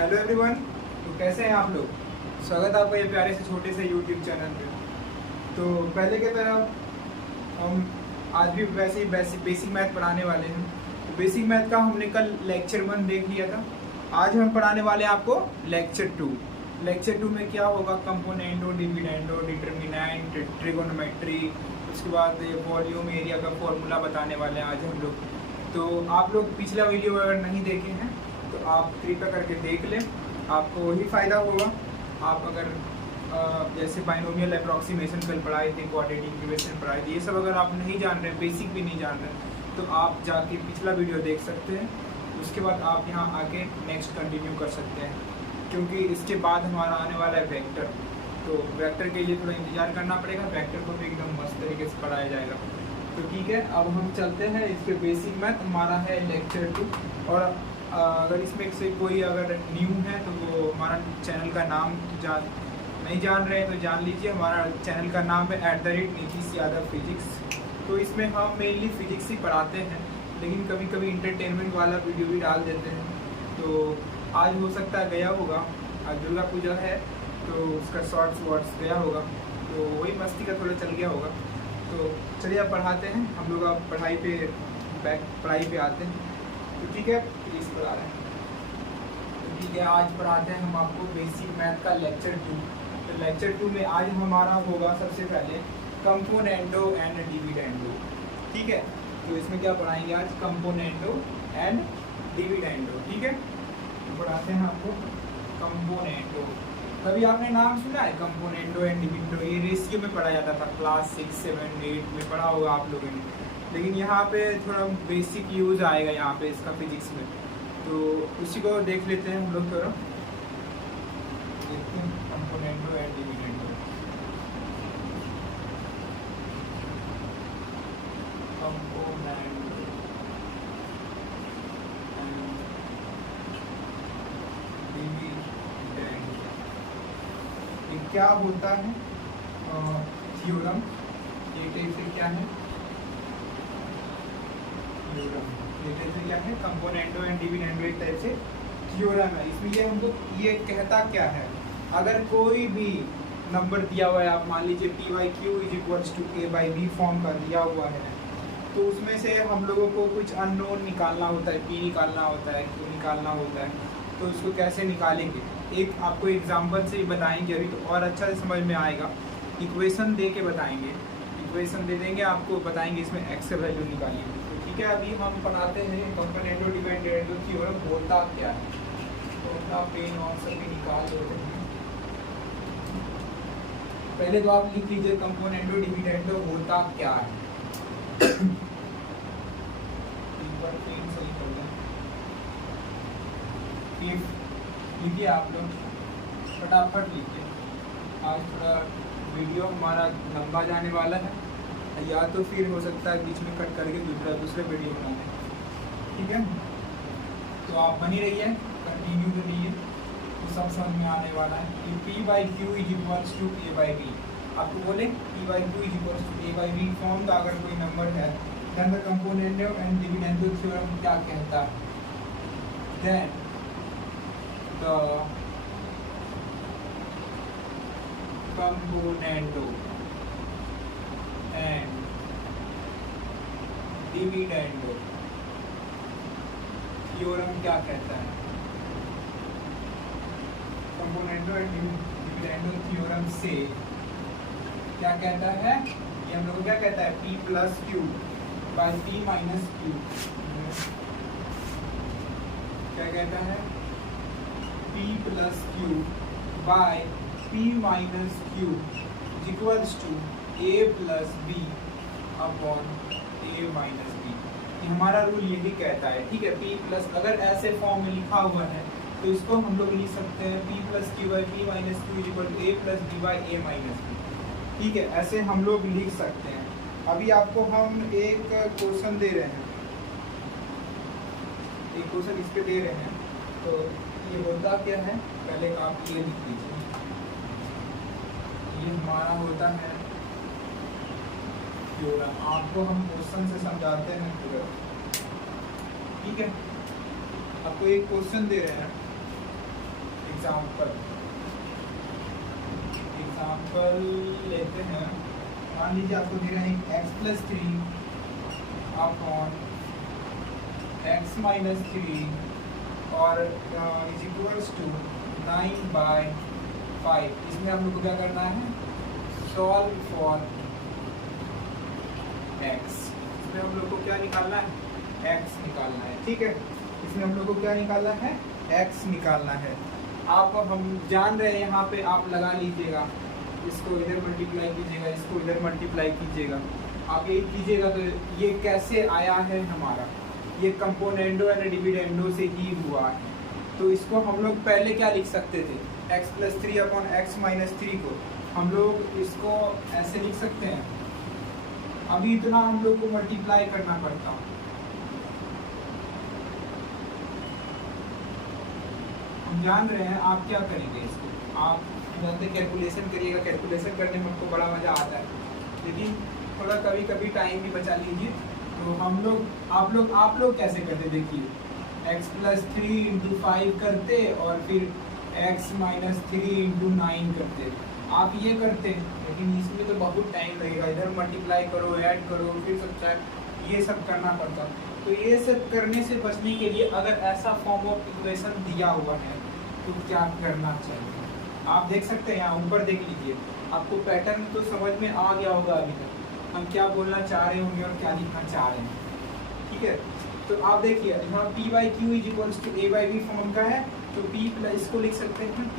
Hello everyone. तो कैसे हैं आप लोग? स्वागत है आपका ये प्यारे से छोटे से यूट्यूब चैनल पे। तो पहले की तरह हम आज भी वैसे ही बेसिक मैथ पढ़ाने वाले हैं। तो बेसिक मैथ का हमने कल लेक्चर 1 देख लिया था। आज हम पढ़ाने वाले हैं आपको लेक्चर 2। लेक्चर 2 में क्या होगा? कंपोनेंटो, डिविडेंडो, डिटर्मिनेंट, ट्रिगोनोमेट्री, उसके बाद वॉल्यूम एरिया का फॉर्मूला बताने वाले हैं आज हम लोग। तो आप लोग पिछला वीडियो अगर नहीं देखे हैं तो आप कृपया करके देख लें, आपको वही फ़ायदा होगा। आप अगर जैसे बाइनोमियल अप्रॉक्सीमेशन कल पढ़ाए थे, क्वाड्रेटिक इक्वेशन पढ़ाए थे, ये सब अगर आप नहीं जान रहे हैं, बेसिक भी नहीं जान रहे हैं, तो आप जाके पिछला वीडियो देख सकते हैं। उसके बाद आप यहाँ आके नेक्स्ट कंटिन्यू कर सकते हैं, क्योंकि इसके बाद हमारा आने वाला है वेक्टर। तो वेक्टर के लिए थोड़ा इंतज़ार करना पड़ेगा, वेक्टर को भी एकदम मस्त तरीके से पढ़ाया जाएगा। तो ठीक है, अब हम चलते हैं इसके बेसिक मैथ। हमारा है लेक्चर 2। और अगर इसमें से कोई अगर न्यू है तो वो हमारा चैनल का नाम नहीं जान रहे हैं तो जान लीजिए। हमारा चैनल का नाम है @नीतीश यादव फिजिक्स। तो इसमें हम मेनली फिजिक्स ही पढ़ाते हैं, लेकिन कभी कभी इंटरटेनमेंट वाला वीडियो भी डाल देते हैं। तो आज हो सकता है गया होगा, आज दुर्गा पूजा है तो उसका शॉर्ट्स गया होगा, तो वही मस्ती का थोड़ा चल गया होगा। तो चलिए अब पढ़ाते हैं हम लोग। अब पढ़ाई पे आते हैं। तो ठीक है, प्लीज़ पढ़ा रहे हैं। तो ठीक है, आज पढ़ाते हैं हम आपको बेसिक मैथ का लेक्चर 2। तो लेक्चर 2 में आज हमारा होगा सबसे पहले कंपोनेंटो एंड डिविडेंडो। ठीक है, तो इसमें क्या पढ़ाएंगे आज? कंपोनेंटो एंड डिविडेंडो। ठीक है, तो पढ़ाते हैं आपको कंपोनेंटो। कभी आपने नाम सुना है कंपोनेंटो एंड डिविडेंडो? ये रेशियो में पढ़ा जाता था, क्लास 6, 7, 8 में पढ़ा होगा आप लोगों ने। लेकिन यहाँ पे थोड़ा बेसिक यूज़ आएगा यहाँ पे इसका फिजिक्स में, तो उसी को देख लेते हैं हम लोग। थोड़ा देखते हैं कंपोनेंटो एंड डिविडेंडो। कंपोनेंटो एंड डिविडेंडो ये क्या होता है? थ्योरम। ये टाइप से क्या है? क्या है? कंपोनेंटो एंड डिविडेंडो एक टाइप से थ्योरम है। इसमें ये हमको ये कहता क्या है? अगर कोई भी नंबर दिया हुआ है, आप मान लीजिए p/q = a/b फॉर्म का दिया हुआ है, तो उसमें से हम लोगों को कुछ अननोन निकालना होता है, p निकालना होता है, q निकालना होता है। तो उसको कैसे निकालेंगे? एक आपको एग्जाम्पल से ही बताएंगे अभी, तो और अच्छा से समझ में आएगा। इक्वेशन दे के बताएंगे, इक्वेशन दे देंगे आपको, बताएंगे इसमें x का वैल्यू निकालिए। ठीक है, अभी हम बनाते हैं कंपोनेंटो डिविडेंडो थ्योरम होता क्या है। तो अपना पेन और सभी निकाल लेते हैं। पहले तो आप लिख लीजिए कंपोनेंटो डिविडेंडो होता क्या है। एक बार पेन सही कर दें। लिखिए आप लोग, फटाफट लिखिए। आज थोड़ा वीडियो हमारा लंबा जाने वाला है, या तो फिर हो सकता है बीच में कट करके दूसरे वीडियो बना दें। ठीक है, तो आप बनी रहिए, कंटिन्यू करिए, तो सब समझ में आने वाला है कि p/q = a/b। आपको बोले p/q = a/b फॉर्म का अगर कोई नंबर है, then the componendo and dividendo theorem क्या कहता है? Then the componendo and dividendo theorem क्या कहता है? कंपोनेंटो एंड डिविडेंडो थ्योरम से क्या कहता है? ये हम लोग को क्या कहता है? p+q by p - q। क्या कहता है? p+q by p - q = a+b upon a - b। ये हमारा रूल यही कहता है। ठीक है, p+ अगर ऐसे फॉर्म में लिखा हुआ है तो इसको हम लोग लिख सकते हैं p+q by p - q = a+b by a - b। ठीक है, ऐसे हम लोग लिख सकते हैं। अभी आपको हम एक क्वेश्चन दे रहे हैं, एक क्वेश्चन इस पे दे रहे हैं। तो ये होता क्या है? पहले आप ये लिख लीजिए। ये हमारा होता है थ्योरम। आपको हम क्वेश्चन से समझाते हैं थ्योरम। ठीक है, आपको एक क्वेश्चन दे रहे हैं एग्जाम्पल लेते हैं। मान लीजिए आपको दे रहे हैं x+3 अपॉन x-3 और इज इक्वल्स टू 9/5। इसमें हम लोग को क्या करना है, सॉल्व फॉर x। इसमें हम लोग को क्या निकालना है, x निकालना है। ठीक है, इसमें हम लोग को क्या निकालना है, x निकालना है। आप अब हम जान रहे हैं, यहाँ पे आप लगा लीजिएगा, इसको इधर मल्टीप्लाई कीजिएगा, इसको इधर मल्टीप्लाई कीजिएगा। आप ये कीजिएगा तो ये कैसे आया है हमारा, ये कंपोनेंडो एंड डिविडेंडो से ही हुआ है। तो इसको हम लोग पहले क्या लिख सकते थे, x+3 अपॉन x-3 को हम लोग इसको ऐसे लिख सकते हैं। अभी इतना हम लोग को मल्टीप्लाई करना पड़ता। हम जान रहे हैं, आप क्या करेंगे, इसको आप जानते कैलकुलेशन करिएगा। कैलकुलेशन करने में आपको बड़ा मज़ा आता है, लेकिन थोड़ा कभी कभी टाइम भी बचा लीजिए। तो हम लोग आप लोग कैसे करते, देखिए x+3 × 5 करते और फिर x-3 × 9 करते। आप ये करते, लेकिन इसमें तो बहुत टाइम लगेगा। इधर मल्टीप्लाई करो, ऐड करो, फिर सब ये सब करना पड़ता। तो ये सब करने से बचने के लिए अगर ऐसा फॉर्म ऑफ इक्वेशन दिया हुआ है तो क्या करना चाहिए, आप देख सकते हैं। यहाँ ऊपर देख लीजिए, आपको पैटर्न तो समझ में आ गया होगा अभी तक, हम क्या बोलना चाह रहे होंगे और क्या लिखना चाह रहे हैं। ठीक है, तो आप देखिए यहाँ P/Q = A/B फॉर्म का है, तो P प्लस इसको लिख सकते हैं P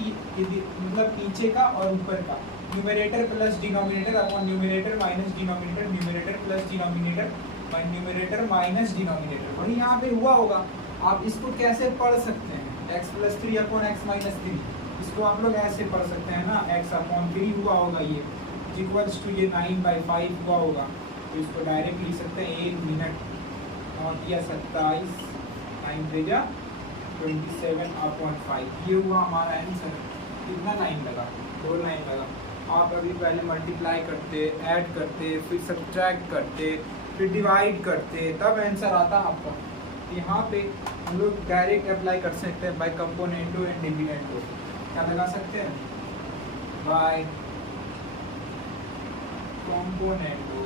मतलब पीछे का और ऊपर का, numerator plus denominator upon numerator minus denominator, numerator plus denominator numerator minus denominator. वही यहाँ पे हुआ होगा। आप इसको कैसे पढ़ सकते हैं, x+3 अपॉन x-3, इसको आप लोग ऐसे पढ़ सकते हैं ना, x/3 हुआ होगा, ये इक्वल्स टू ये 9/5 हुआ होगा। तो इसको डायरेक्ट लिख सकते हैं 1 मिनट और या 27 9 × 27/5। ये हुआ हमारा आंसर। कितना लाइन लगा, 2 लाइन लगा। आप अभी पहले मल्टीप्लाई करते, ऐड करते, फिर सब्ट्रैक्ट करते, फिर डिवाइड करते, तब आंसर आता आपका। यहाँ पे हम लोग डायरेक्ट अप्लाई कर सकते हैं बाय कंपोनेंटो एंड डिविडेंडो। क्या लगा सकते हैं, बाय कंपोनेंटो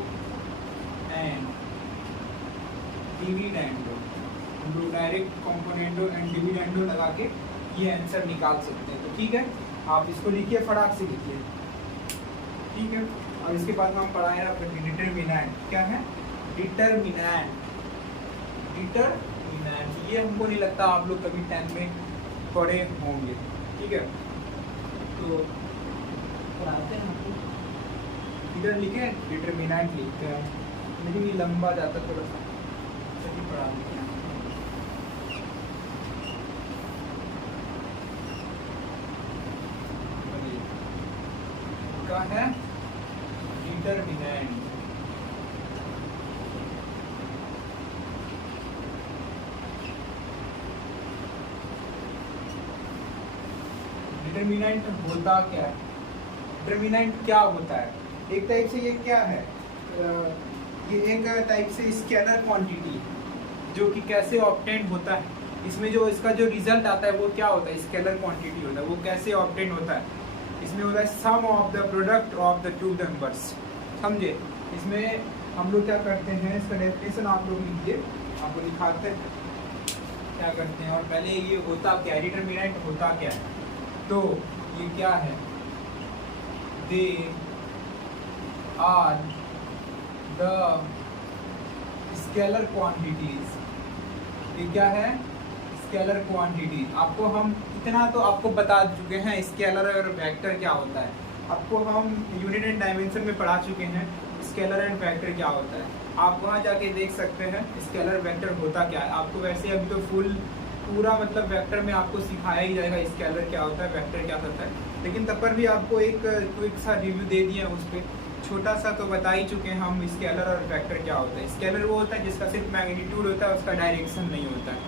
एंड डिविडेंडो। हम लोग डायरेक्ट कंपोनेंटो एंड डिविडेंडो लगा के ये आंसर निकाल सकते हैं। तो ठीक है, आप इसको लिखिए, फटाक से लिखिए। ठीक है, और इसके बाद में हम पढ़ाए आपको डिटरमिनेंट। क्या है, डिटरमिनेंट। ये हमको नहीं लगता आप लोग कभी 10 में पढ़े होंगे। ठीक है, तो पढ़ाते हैं आपको, इधर लिखे डिटरमिनेंट लिखते हैं, लेकिन ये लंबा जाता थोड़ा सा, चलिए पढ़ा देते हैं। क्या है डिटरमिनेंट, डिटरमिनेंट होता क्या है, डिटरमिनेंट क्या होता है, एक टाइप से ये क्या है, ये एक टाइप से स्केलर क्वांटिटी जो कि कैसे ऑब्टेन होता है। इसमें जो इसका जो रिजल्ट आता है वो क्या होता है, स्केलर क्वांटिटी होता है। वो कैसे ऑब्टेन होता है, इसमें होता है sum of the product of the two numbers. समझे, इसमें हम लोग क्या करते हैं, इसका डेफिनेशन आप लोग लीजिए, आपको दिखाते हैं क्या करते हैं। और पहले ये होता क्या है, डिटरमिनेंट होता क्या है, तो ये क्या है, they are the scalar quantities. ये क्या है, स्केलर क्वांटिटी। आपको हम इतना तो आपको बता चुके हैं, स्केलर और वेक्टर क्या होता है। आपको हम यूनिट एंड डायमेंशन में पढ़ा चुके हैं स्केलर एंड वेक्टर क्या होता है। आप वहाँ जाके देख सकते हैं स्केलर वेक्टर होता क्या है। आपको वैसे अभी तो पूरा मतलब वेक्टर में आपको सिखाया ही जाएगा स्केलर क्या होता है, वेक्टर क्या होता है, लेकिन तब पर भी आपको एक क्विक सा रिव्यू दे दिए उस पर, छोटा सा तो बता ही चुके हैं हम स्केलर और वेक्टर क्या होता है। स्केलर वो होता है जिसका सिर्फ मैग्नीट्यूड होता है, उसका डायरेक्शन नहीं होता है।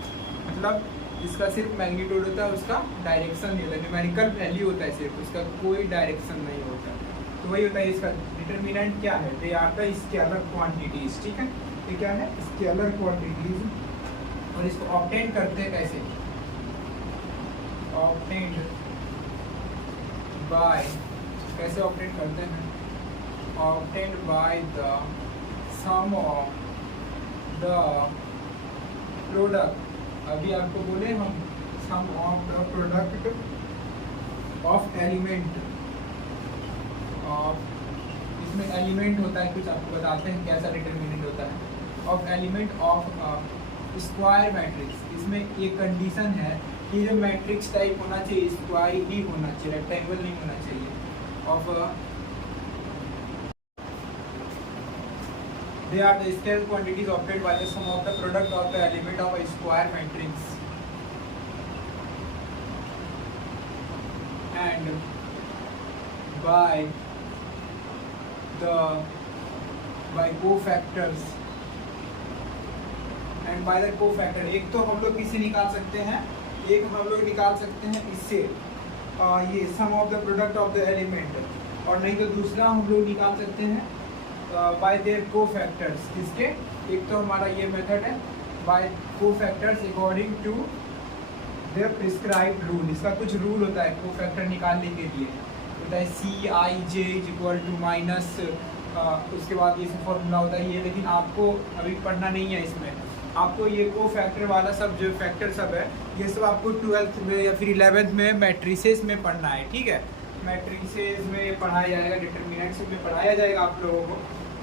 मतलब जिसका सिर्फ मैग्नीट्यूड होता है, उसका डायरेक्शन नहीं होता है, न्यूमेरिकल वैल्यू होता है सिर्फ, उसका कोई डायरेक्शन नहीं होता है। तो वही होता है इसका डिटरमिनेंट क्या है, they are the scalar quantities. ठीक है, ये क्या है, स्केलर क्वांटिटीज। और इसको ऑब्टेन करते हैं कैसे, ऑब्टेन बाय, कैसे ऑब्टेन करते हैं, obtain by the sum of the product, अभी आपको बोले हम sum of the product of element of, इसमें एलिमेंट होता है कुछ, आपको बताते हैं कैसा डिटरमिनेंट होता है, of element of square matrix. इसमें एक कंडीशन है कि जो मैट्रिक्स टाइप होना चाहिए स्क्वायर ही होना चाहिए, रेक्टेंगल नहीं होना चाहिए। Of they are the scalar quantities obtained by the sum of the product of the element of a square matrix and by cofactors and by the cofactor। एक तो हम लोग किससे निकाल सकते हैं, एक हम लोग निकाल सकते हैं इससे ये sum of the product of the element, और नहीं तो दूसरा हम लोग निकाल सकते हैं बाय देयर कोफैक्टर्स। किसके, एक तो हमारा ये मेथड है by cofactors according to their prescribed rule. इसका कुछ रूल होता है कोफैक्टर निकालने के लिए, होता है CIJ इक्वल टू माइनस, उसके बाद ये फॉर्मूला होता है ये, लेकिन आपको अभी पढ़ना नहीं है इसमें। आपको ये कोफैक्टर वाला सब जो फैक्टर सब है ये सब आपको 12th में या फिर 11th में मैट्रिसेस में पढ़ना है, ठीक है। मैट्रिसेस में पढ़ाया जाएगा, डिटरमिनेंट्स में पढ़ाया जाएगा आप लोगों को,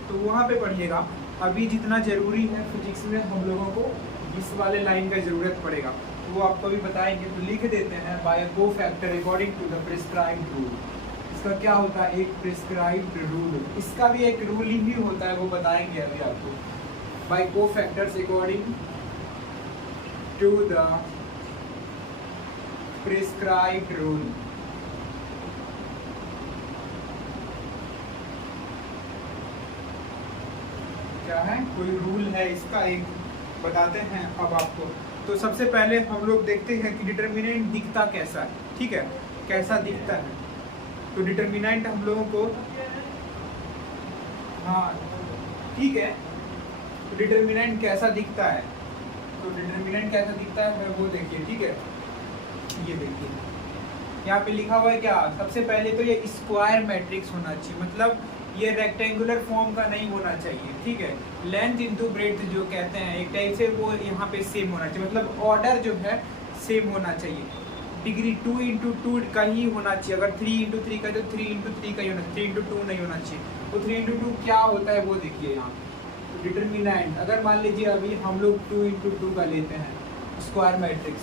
तो वहाँ पे पढ़िएगा। अभी जितना ज़रूरी है फिजिक्स में हम लोगों को इस वाले लाइन का ज़रूरत पड़ेगा, वो आपको भी बताएंगे। तो लिख देते हैं by cofactor according to the prescribed rule. इसका क्या होता है, एक प्रिस्क्राइब्ड रूल, इसका भी एक रूल ही होता है, वो बताएंगे अभी आपको। By cofactors according to the prescribed rule. क्या है, कोई रूल है इसका, एक बताते हैं अब आपको। तो सबसे पहले हम लोग देखते हैं कि डिटरमिनेंट दिखता कैसा है, ठीक है, कैसा दिखता है। तो डिटरमिनेंट हम लोगों को, हाँ ठीक है, तो डिटरमिनेंट कैसा दिखता है, तो डिटरमिनेंट कैसा दिखता है वो देखिए, ठीक है। ये देखिए यहाँ पे लिखा हुआ है क्या, सबसे पहले तो ये स्क्वायर मैट्रिक्स होना चाहिए, मतलब ये रेक्टेंगुलर फॉर्म का नहीं होना चाहिए, ठीक है। लेंथ इंटू ब्रेड्थ जो कहते हैं एक टाइप से, वो यहाँ पे सेम होना चाहिए, मतलब ऑर्डर जो है सेम होना चाहिए। डिग्री 2 इंटू 2 का ही होना चाहिए, अगर 3 इंटू 3 का तो 3 इंटू 3 का ही होना चाहिए, 3 इंटू 2 नहीं होना चाहिए। तो 3 इंटू 2 क्या होता है वो देखिए यहाँ। तो डिटरमिनेंट अगर मान लीजिए अभी हम लोग 2 इंटू 2 का लेते हैं स्क्वायर मैट्रिक्स,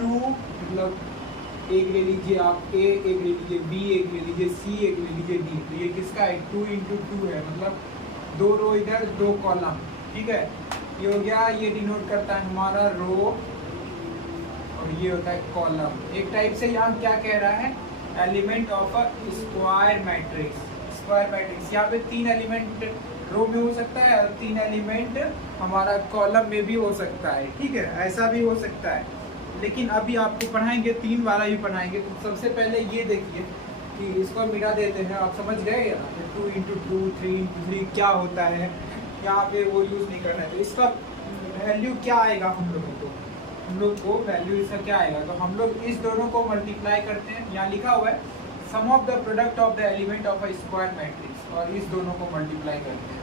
2 मतलब एक ले लीजिए आप A, एक ले लीजिए B, एक ले लीजिए C, एक ले लीजिए D। तो ये किसका है, 2 इंटू 2 है, मतलब 2 रो इधर 2 कॉलम, ठीक है। ये हो गया, ये डिनोट करता है हमारा रो, और ये होता है कॉलम। एक टाइप से यहाँ क्या कह रहा है, element of a square matrix. Square matrix यहाँ पे 3 एलिमेंट रो में हो सकता है और 3 एलिमेंट हमारा कॉलम में भी हो सकता है, ठीक है, ऐसा भी हो सकता है। लेकिन अभी आपको पढ़ाएंगे 3 वाला भी पढ़ाएंगे। तो सबसे पहले ये देखिए कि इसको मिटा देते हैं, आप समझ गए या 2 इंटू 2, 3 इंटू 3 क्या होता है, यहाँ पे वो यूज़ नहीं करना है। तो इसका वैल्यू क्या आएगा हम लोग को वैल्यू इसका क्या आएगा, तो हम लोग इस दोनों को मल्टीप्लाई करते हैं। यहाँ लिखा हुआ है sum of the product of the element of a square matrix, और इस दोनों को मल्टीप्लाई करते हैं।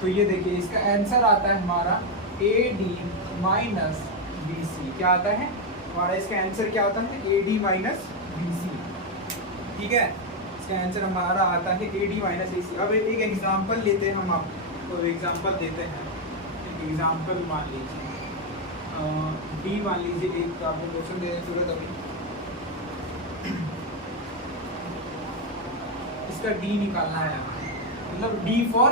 तो ये देखिए इसका आंसर आता है हमारा AD माइनस BC। क्या आता है हमारा, इसका आंसर क्या आता है, AD माइनस BC, ठीक है। इसका आंसर हमारा आता है AD माइनस BC। अब एक एग्जांपल लेते हैं, हम आपको एग्जांपल देते हैं। एक एग्जांपल मान लीजिए D मान लीजिए, एक आपको क्वेश्चन देने की जरूरत अभी। इसका D निकालना है, मतलब D फॉर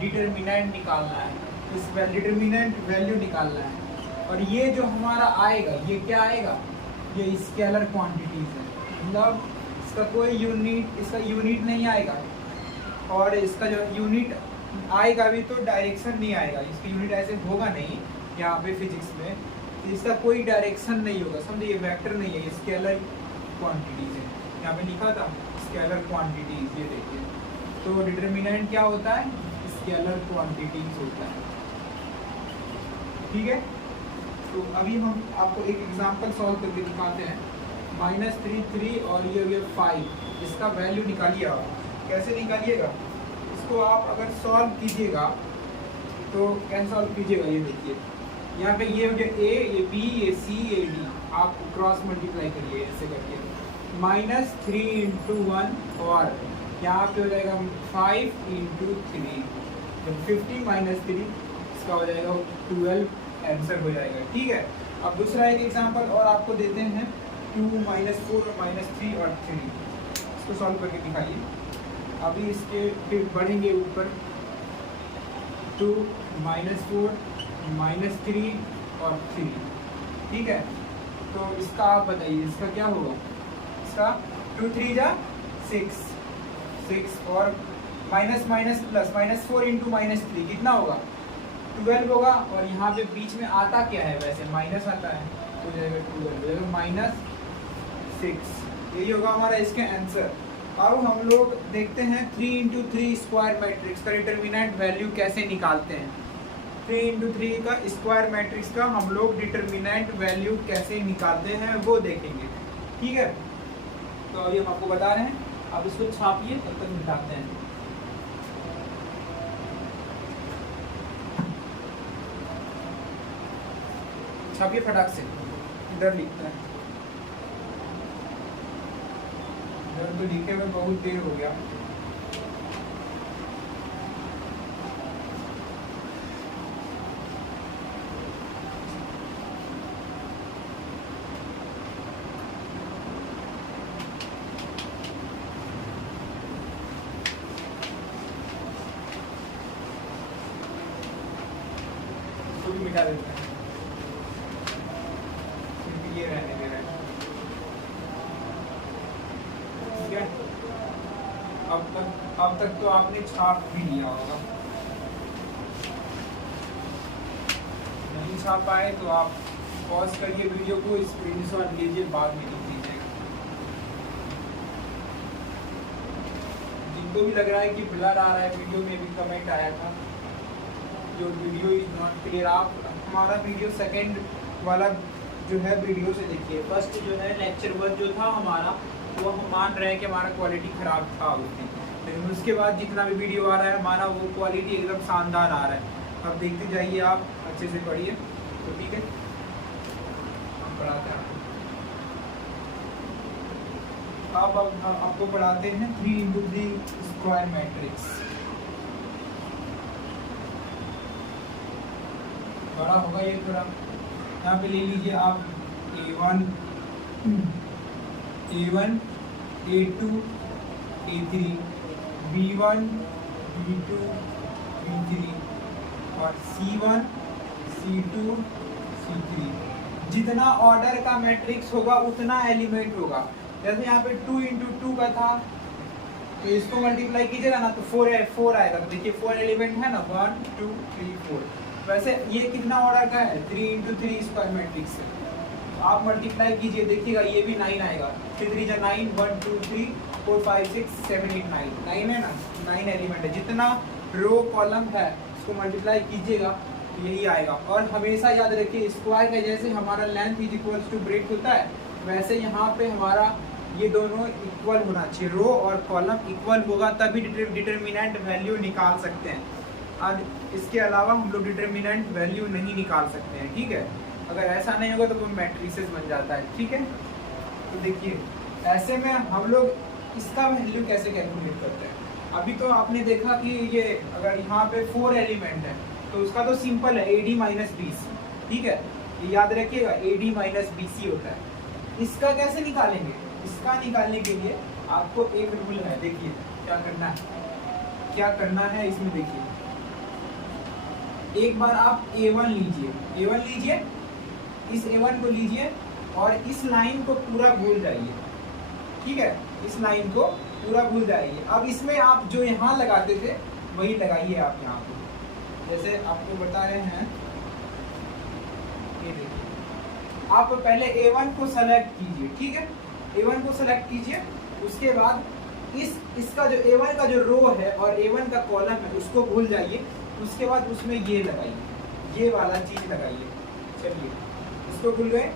डिटरमिनेंट निकालना है, इस डिटरमिनेंट वैल्यू निकालना है। और ये जो हमारा आएगा ये क्या आएगा, ये स्केलर क्वांटिटीज है, मतलब इसका कोई यूनिट, इसका यूनिट नहीं आएगा, और इसका जो यूनिट आएगा भी तो डायरेक्शन नहीं आएगा, इसका यूनिट ऐसे होगा नहीं यहाँ पे फिजिक्स में, इसका कोई डायरेक्शन नहीं होगा, समझिए ये वेक्टर नहीं है, ये स्केलर क्वांटिटीज है। यहाँ पे लिखा था स्केलर क्वांटिटीज, ये देखिए। तो डिटरमिनेंट क्या होता है, स्केलर क्वांटिटीज होता है, ठीक है। तो अभी हम आपको एक एग्जांपल सॉल्व करके दिखाते हैं। -3 और ये हो गया 5, इसका वैल्यू निकालिए आप। कैसे निकालिएगा इसको, आप अगर सॉल्व कीजिएगा तो कैसे सॉल्व कीजिएगा, ये देखिए यहाँ पे ये हो गया a, ये b, ये c, ये d, आप क्रॉस मल्टीप्लाई करिए ऐसे करके, -3 × 1 और यहाँ पे हो जाएगा 5 × 3, जब 50 - 3 इसका हो जाएगा 12, आंसर हो जाएगा। ठीक है, अब दूसरा एक एग्जांपल और आपको देते हैं, 2 - 4 -3 और 3, इसको सॉल्व करके दिखाइए। अभी इसके फिर बढ़ेंगे ऊपर, 2 - 4 -3 और 3। ठीक है, तो इसका आप बताइए इसका क्या होगा, इसका 2 3 जा 6 और माइनस माइनस प्लस, -4 × -3 कितना होगा 12 होगा, और यहाँ पे बीच में आता क्या है, वैसे माइनस आता है, तो हो जाएगा 12 हो जाएगा -6। यही होगा हमारा इसका आंसर। अब हम लोग देखते हैं 3 × 3 स्क्वायर मैट्रिक्स का डिटरमिनेंट वैल्यू कैसे निकालते हैं। 3 × 3 का स्क्वायर मैट्रिक्स का हम लोग डिटरमिनेंट वैल्यू कैसे निकालते हैं वो देखेंगे। ठीक है, तो अभी हम आपको बता रहे हैं, अब इसको छापिए, तब तक मिटाते हैं। छापिए फटाक से, इधर लिखते हैं, इधर तो लिखे हुए बहुत देर हो गया। मिटा देते हैं, ये रहने दे रहे हैं। ठीक है, अब तक तो आपने छाप भी लिया होगा, नहीं छाप पाए तो आप पॉज करिए वीडियो को, स्क्रीनशॉट लीजिए, बाद में लिख लीजिएगा। जिनको भी लग रहा है कि ब्लर आ रहा है, वीडियो में भी कमेंट आया था जो वीडियो इज नॉट क्लियर, आप हमारा वीडियो सेकंड वाला जो है वीडियो से देखिए। फर्स्ट जो है लेक्चर 1 जो था हमारा, वो हम मान रहे हैं कि हमारा क्वालिटी ख़राब था उसमें, लेकिन उसके बाद जितना भी वीडियो आ रहा है हमारा वो क्वालिटी एकदम शानदार आ रहा है। अब देखते जाइए, आप अच्छे से पढ़िए, तो ठीक है हम पढ़ाते हैं अब आपको पढ़ाते हैं 3 × 3 स्क्वायर मैट्रिक्स। बड़ा होगा ये थोड़ा, यहाँ पे ले लीजिए आप A1 A2 A3 B1 B2 B3 और C1 C2 C3। जितना ऑर्डर का मैट्रिक्स होगा उतना एलिमेंट होगा। जैसे यहाँ पे 2 × 2 का था, तो इसको मल्टीप्लाई कीजिएगा ना तो 4 आएगा। तो देखिए 4 एलिमेंट है ना, 1 2 3 4। वैसे ये कितना ऑर्डर का है, 3 × 3 स्क्वायर मैट्रिक्स है, आप मल्टीप्लाई कीजिए, देखिएगा ये भी 9 आएगा। 3 3 जा 9, 1 2 3 4 5 6 7 8 9, 9 है ना, 9 एलिमेंट है। जितना रो कॉलम है उसको मल्टीप्लाई कीजिएगा यही आएगा। और हमेशा याद रखिए, स्क्वायर का जैसे हमारा length is equals to breadth होता है, वैसे यहाँ पे हमारा ये दोनों इक्वल होना चाहिए, रो और कॉलम इक्वल होगा तभी डिटरमिनेंट वैल्यू निकाल सकते हैं। आज इसके अलावा हम लोग डिटरमिनेंट वैल्यू नहीं निकाल सकते हैं। ठीक है, अगर ऐसा नहीं होगा तो वो मैट्रिसेस बन जाता है। ठीक है, तो देखिए ऐसे में हम लोग इसका वैल्यू कैसे कैलकुलेट करते हैं। अभी तो आपने देखा कि ये अगर यहाँ पे 4 एलिमेंट है तो उसका तो सिंपल है AD - BC। ठीक है, ये याद रखिएगा AD - BC होता है। इसका कैसे निकालेंगे, इसका निकालने के लिए आपको एक रूल है, देखिए क्या करना है इसमें। देखिए एक बार आप A1 लीजिए, इस A1 को लीजिए और इस लाइन को पूरा भूल जाइए। ठीक है, इस लाइन को पूरा भूल जाइए। अब इसमें आप जो यहाँ लगाते थे वही लगाइए आप यहाँ पे। जैसे आपको बता रहे हैं, ये देखिए आप पहले A1 को सेलेक्ट कीजिए। ठीक है, A1 को सेलेक्ट कीजिए, उसके बाद इसका जो A1 का जो रो है और A1 का कॉलम है उसको भूल जाइए। उसके बाद उसमें ये लगाइए, ये वाला चीज लगाइए। चलिए इसको भूल गए,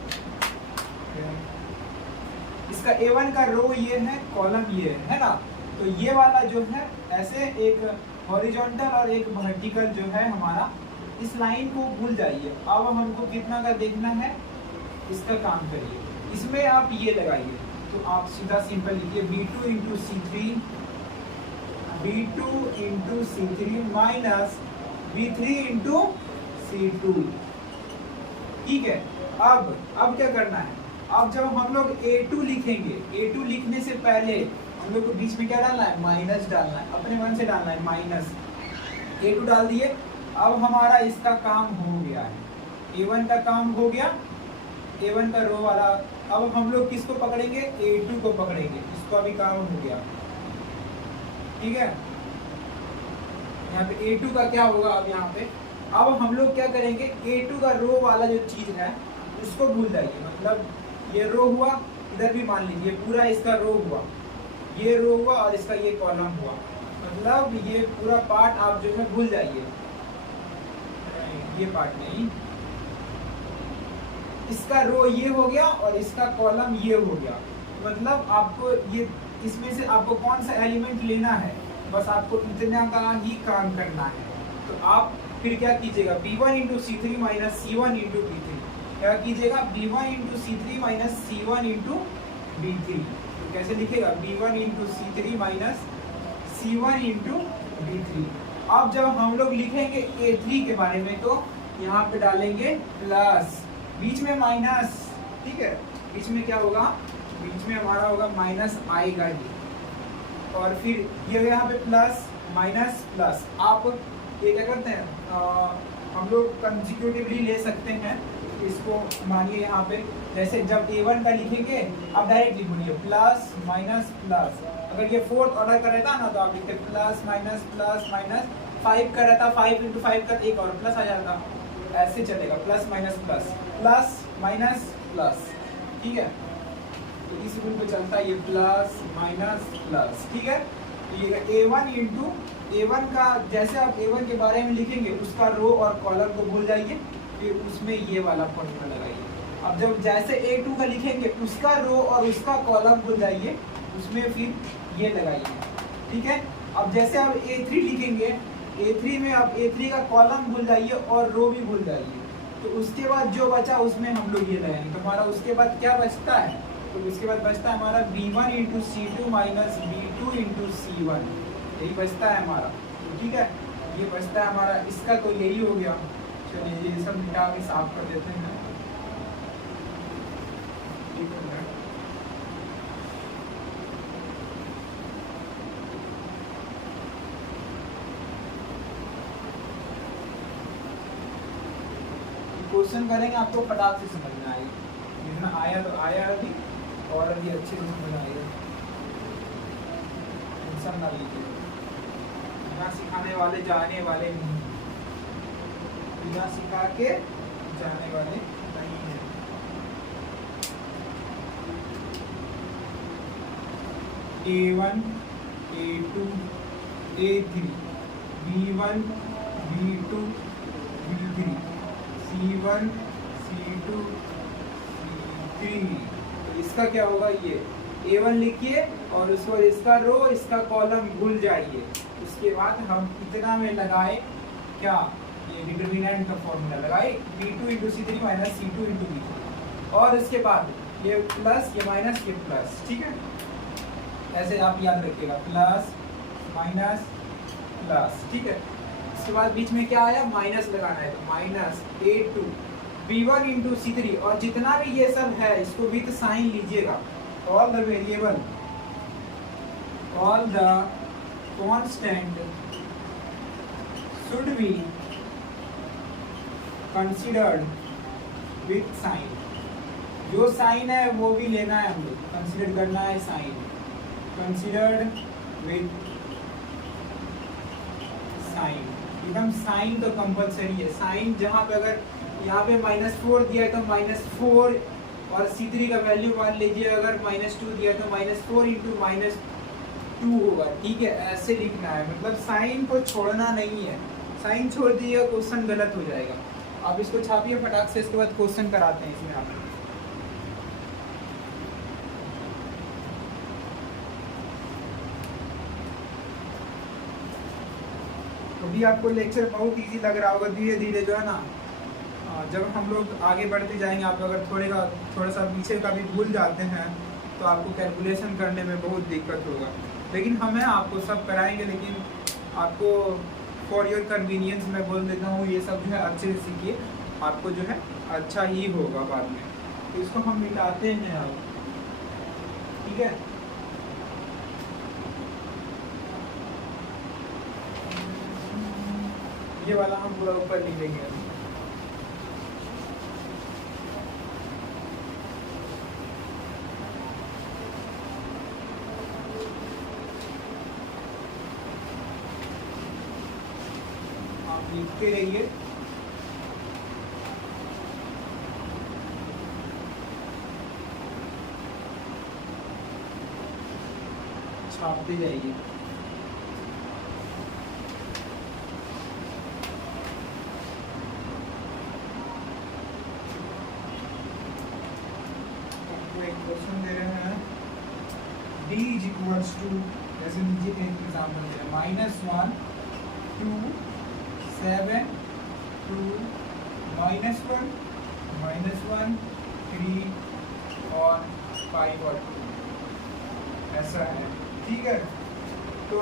इसका A1 का रो ये है, कॉलम ये है ना। तो ये वाला जो है ऐसे एक हॉरिजॉन्टल और एक वर्टिकल जो है हमारा, इस लाइन को भूल जाइए। अब हमको कितना का देखना है, इसका काम करिए। इसमें आप ये लगाइए, तो आप सीधा सिंपल लिखिए V2 into C3 minus V3 into C2। ठीक है। अब क्या करना है, अब जब हम लोग A2 लिखेंगे, A2 लिखने से पहले हम लोग को बीच में क्या डालना है, माइनस डालना है, अपने मन से डालना है माइनस। A2 डाल दिए। अब हमारा इसका काम हो गया है, A1 का काम हो गया, A1 का रो वाला। अब हम लोग किसको पकड़ेंगे, A2 को पकड़ेंगे, इसका भी काम हो गया। ठीक है। यहाँ पे A2 का क्या होगा, अब यहाँ पे अब हम लोग क्या करेंगे, A2 का रो वाला जो चीज है उसको भूल जाइए। मतलब ये रो हुआ, इधर भी मान लीजिए पूरा इसका रो हुआ, ये रो हुआ और इसका ये कॉलम हुआ। मतलब ये पूरा पार्ट आप जो है भूल जाइए, ये पार्ट नहीं, इसका रो ये हो गया और इसका कॉलम ये हो गया। मतलब आपको ये इसमें से आपको कौन सा एलिमेंट लेना है, बस आपको इतना का ही काम करना है। तो आप फिर क्या कीजिएगा, B1 into C3 minus C1 into B3। क्या कीजिएगा, B1 into C3 minus C1 into B3। तो कैसे लिखेगा, B1 into C3 minus C1 into B3। अब जब हम लोग लिखेंगे A3 के बारे में, तो यहाँ पे डालेंगे प्लस, बीच में माइनस। ठीक है। बीच में क्या होगा, बीच में हमारा होगा माइनस आएगा ये, और फिर ये यहाँ पे प्लस माइनस प्लस। आप ये क्या करते हैं, हम लोग कंसेक्यूटिवली ले सकते हैं इसको। मानिए यहाँ पे जैसे जब A1 का लिखेंगे, आप डायरेक्टली बोलिए प्लस माइनस प्लस। अगर ये फोर्थ ऑर्डर का रहता ना, तो आप लिखते प्लस माइनस 5 का रहता, 5 इंटू 5 का एक और प्लस आ जाता, ऐसे चलेगा, plus minus plus, plus minus plus. ठीक है। तो इस रूल पे चलता है ये प्लस माइनस प्लस। ठीक है। ये A1 इंटू A1 का, जैसे आप A1 के बारे में लिखेंगे उसका रो और कॉलम को भूल जाइए, फिर उसमें ये वाला फॉर्मूला लगाइए। अब जब जैसे A2 का लिखेंगे उसका रो और उसका कॉलम भूल जाइए, उसमें फिर ये लगाइए। ठीक है। अब जैसे आप A3 लिखेंगे, A3 में आप A3 का कॉलम भूल जाइए और रो भी भूल जाइए। तो उसके बाद जो बचा उसमें हम लोग ये लगाएंगे। तो हमारा उसके बाद क्या बचता है, तो उसके बाद बचता है हमारा B1 into C2 minus B2 into C1, यही बचता है हमारा। ठीक है। ये बचता है हमारा, इसका तो यही हो गया। चलिए ये सब मिटा के साफ कर देते हैं। क्वेश्चन करेंगे, आपको फटाक से समझ में आएगी। जितना आया तो आया अभी, और अभी अच्छे से समझ आएगा, टेंशन ना लीजिए। बिना सिखाने वाले जाने वाले नहीं, बिना सिखा के जाने वाले नहीं है। A1 A2 A3 B1 B2 B3 C1 C2 C3। तो इसका क्या होगा, ये A1 लिखिए और उसको इसका रो इसका कॉलम भूल जाइए। उसके बाद हम इतना में लगाए क्या, ये डिटरमिनेंट का फॉर्मूला लगाए, B2 into C3 minus C2 into B3, और इसके बाद ये प्लस ये माइनस ये प्लस। ठीक है। ऐसे आप याद रखिएगा, प्लस माइनस प्लस। ठीक है। इसके बाद बीच में क्या आया, माइनस लगाना है, तो minus A2 B1 into C3, और जितना भी ये सब है इसको विद साइन लीजिएगा। All the variable, all the constant should be considered with sign. जो साइन है वो भी लेना है, हम लोग कंसीडर करना है साइन, कंसीडर्ड विद साइन। एकदम साइन तो कंपलसरी है। साइन जहाँ पे अगर यहाँ पे -4 दिया है तो -4, और C3 का वैल्यू मान लीजिए अगर -2 दिया है तो -4 इंटू -2 होगा। ठीक है। ऐसे लिखना है, मतलब साइन को छोड़ना नहीं है। साइन छोड़ दिए क्वेश्चन गलत हो जाएगा। आप इसको छापिए फटाक से, इसके बाद क्वेश्चन कराते हैं इसमें आप। अभी आपको लेक्चर बहुत इजी लग रहा होगा, धीरे धीरे जो है ना जब हम लोग आगे बढ़ते जाएंगे, आप अगर थोड़ा सा पीछे का भी भूल जाते हैं तो आपको कैलकुलेशन करने में बहुत दिक्कत होगा। लेकिन हमें आपको सब कराएंगे, लेकिन आपको फॉर योर कन्वीनियंस मैं बोल देता हूँ ये सब जो है अच्छे से सीखिए, आपको जो है अच्छा ही होगा बाद में। तो इसको हम मिटाते हैं अब, ठीक है। ये वाला हम पूरा ऊपर लिख लेंगे अभी। आप लिखते रहिए। छापते जाइए। क्वेश्चन दे रहे हैं d इज इक्वल्स टू, जैसे नीचे एक एग्जाम्पल दे रहे हैं -1 2 7 2 -1 -1 3 और 5 और 2 ऐसा है, ठीक है। तो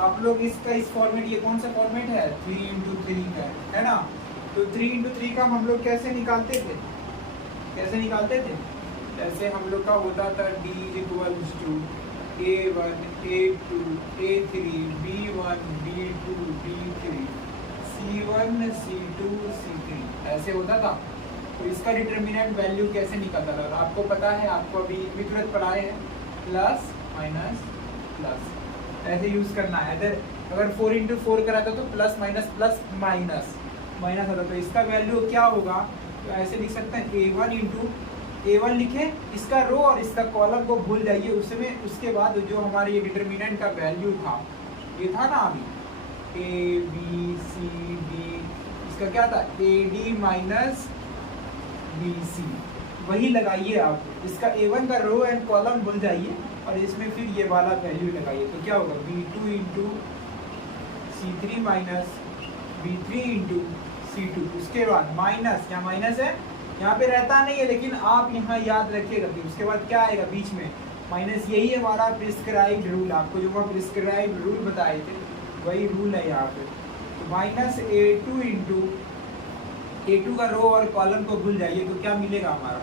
आप लोग इसका इस फॉर्मेट, ये कौन सा फॉर्मेट है 3 into 3 का है ना। तो 3 into 3 का हम लोग कैसे निकालते थे, जैसे हम लोग का होता था d equals to a1 a2 a3 b1 b2 b3 c1 c2 c3 ऐसे होता था। तो इसका डिटर्मिनेंट वैल्यू कैसे निकलता था आपको पता है, आपको अभी तुरंत पढ़ाए हैं, प्लस माइनस प्लस ऐसे यूज करना है। अगर 4 into 4 कराता तो प्लस माइनस होता। तो इसका वैल्यू क्या होगा, तो ऐसे लिख सकते हैं a1 into a1 लिखे, इसका रो और इसका कॉलम को भूल जाइए, उसमें उसके बाद जो हमारे ये डिटर्मिनेंट का वैल्यू था, ये था ना अभी a b c d, इसका क्या था ad माइनस bc, वही लगाइए आप। इसका a1 का रो एंड कॉलम भूल जाइए और इसमें फिर ये वाला वैल्यू लगाइए। तो क्या होगा b2 into c3 minus b3 into c2। उसके बाद माइनस, यहाँ माइनस है, यहाँ पे रहता नहीं है लेकिन आप यहाँ याद रखिएगा। उसके बाद क्या आएगा बीच में माइनस, यही है हमारा प्रिस्क्राइब्ड रूल। आपको जो मैं प्रिस्क्राइब्ड रूल बताए थे वही रूल है यहाँ पे। तो माइनस a2 इंटू a2 का रो और कॉलम को भूल जाइए, तो क्या मिलेगा हमारा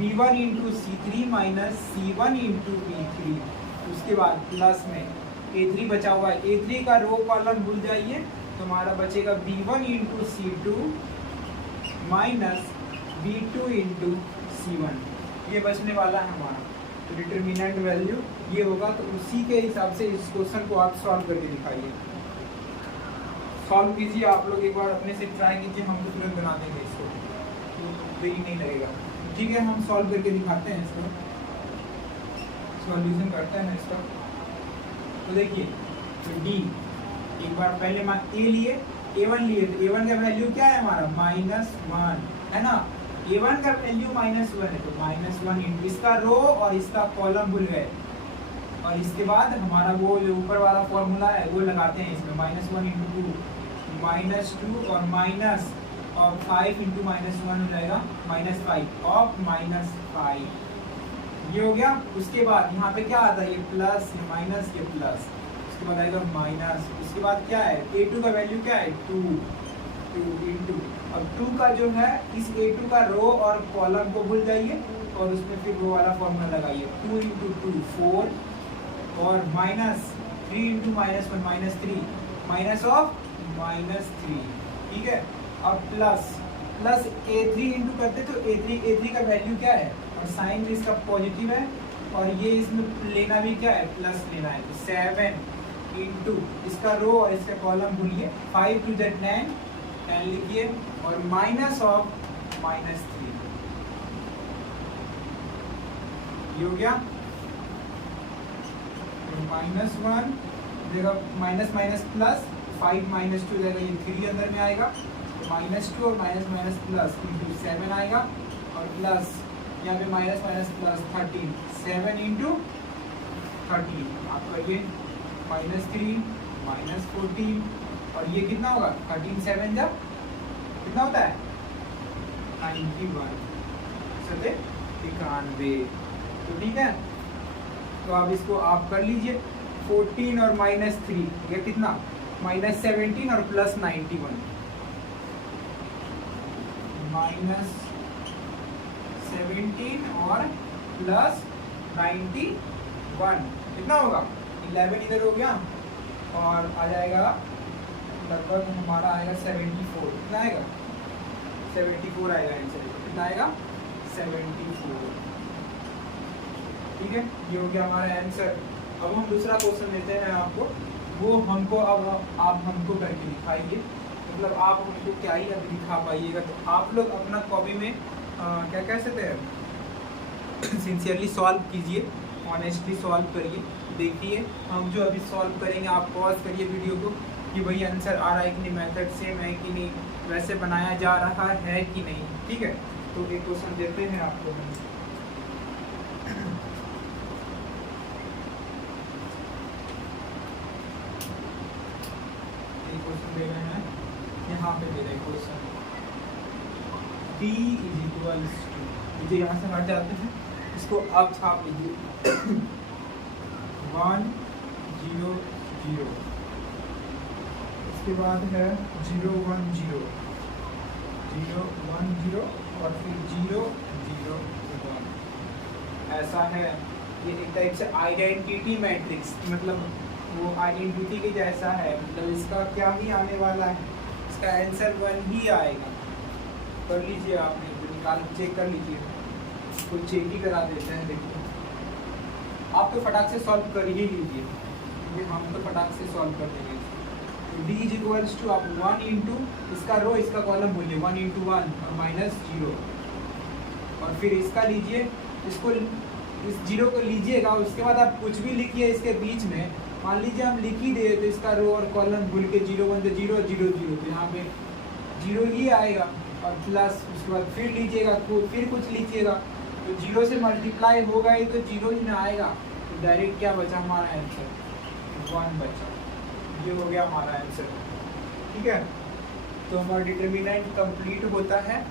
b1 into c3 minus c1 into b3। उसके बाद प्लस में a3 बचा हुआ है, a3 का रो कॉलम भूल जाइए, तो हमारा बचेगा b1 into c2 minus b2 into c1, ये बचने वाला है हमारा। तो डिटर्मिनेंट वैल्यू ये होगा। तो उसी के हिसाब से इस क्वेश्चन को आप सॉल्व करके दिखाइए। सॉल्व कीजिए आप लोग एक बार अपने से ट्राई कीजिए, हम तो तुरंत बना देंगे इसको, तो देरी नहीं लगेगा। ठीक है, हम सॉल्व करके दिखाते हैं इसको, सॉल्यूशन करते हैं इसका। तो देखिए तो डी, एक बार पहले मान ए लिए, a1 लिए, तो a1 का वैल्यू क्या है हमारा -1 है ना। a1 का वैल्यू -1 है, तो -1 इंटू इसका रो और इसका कॉलम भूल गए, और इसके बाद हमारा वो जो ऊपर वाला फॉर्मूला है वो लगाते हैं इसमें, -1 इंटू 2 और माइनस और 5 इंटू -1 हो जाएगा -5 और -5, ये हो गया। उसके बाद यहाँ पे क्या आता है, ये प्लस ये माइनस ये प्लस, उसके बाद आएगा माइनस। उसके बाद क्या है, a2 का वैल्यू क्या है 2 इंटू, अब 2 का जो है इस a2 का रो और कॉलम को भूल जाइए और उसमें फिर वो वाला फॉर्मूला लगाइए, 2 इंटू 2 4 और -3 इंटू -1 -3 माइनस ऑफ -3, ठीक है। अब प्लस a3 इंटू करते तो a3 का वैल्यू क्या है, और साइन भी इसका पॉजिटिव है और ये इसमें लेना भी क्या है प्लस लेना है, तो 7 इंटू इसका रो और इसका कॉलम भूलिए, 5 टू दैट 9 लिखिए और माइनस ऑफ -3, ये हो गया। -1 देगा माइनस माइनस प्लस, 5 -2 देगा, ये 3 अंदर में आएगा, तो -2 और माइनस प्लस इंटू 7 आएगा, और प्लस यहाँ पे माइनस प्लस 13, 7 इंटू 13 आपका ये -3 -14 और ये कितना होगा 13 7 जब कितना होता है 91 91। तो ठीक है, तो अब इसको आप कर लीजिए 14 और -3 ये कितना -17 और +91 -17 और +91 कितना होगा 11 इधर हो गया और आ जाएगा लगभग हमारा आएगा 74। कितना आएगा 74 आएगा आंसर। कितना आएगा 74। ठीक है, ये हो गया हमारा आंसर। अब हम दूसरा क्वेश्चन लेते हैं आपको, वो हमको अब आप हमको करके दिखाइए, मतलब आप हमको क्या ही अभी दिखा पाइएगा। तो आप लोग अपना कॉपी में क्या कह सकते हैं सिंसियरली सॉल्व कीजिए, ऑनेस्टली सॉल्व करिए, देखिए हम जो अभी सॉल्व करेंगे आप पॉज करिए वीडियो को कि वही आंसर आ रहा है कि नहीं, मेथड सेम है कि नहीं, वैसे बनाया जा रहा है कि नहीं। ठीक है, तो एक क्वेश्चन देते हैं आपको। क्वेश्चन दे रहे हैं, यहाँ पे दे रहे हैं क्वेश्चन d = मुझे यहाँ से हट जाते हैं, इसको आप छाप लीजिए 1 0 0, इसके बाद है 0 1 0 0 1 0 और फिर 0 0 1। ऐसा है, ये एक टाइप से आइडेंटिटी मैट्रिक्स, मतलब वो आइडेंटिटी के जैसा है, मतलब इसका क्या ही आने वाला है, इसका आंसर 1 ही आएगा। कर लीजिए, आपने निकाल चेक कर लीजिए, कोई चेक ही करा देते हैं। देखिए आप तो फटाक से सॉल्व कर ही लीजिए, ये हम तो फटाक से सॉल्व कर देंगे। d = आप 1 इंटू इसका रो इसका कॉलम बोलिए 1 × 1 और -0 और फिर इसका लीजिए, इसको इस 0 को लीजिएगा, उसके बाद आप कुछ भी लिखिए इसके बीच में। मान लीजिए हम लिख ही दे तो इसका रो और कॉलम भूल के 0 1 तो 0 0 0, तो यहाँ पे 0 ही आएगा और प्लस उसके बाद फिर लीजिएगा, फिर कुछ लीजिएगा, तो 0 से मल्टीप्लाई होगा ही तो 0 ही ना आएगा, तो डायरेक्ट क्या बचा हमारा आंसर 1 बचा। ये हो गया हमारा आंसर। ठीक है, तो हमारा डिटर्मिनेंट कंप्लीट होता है।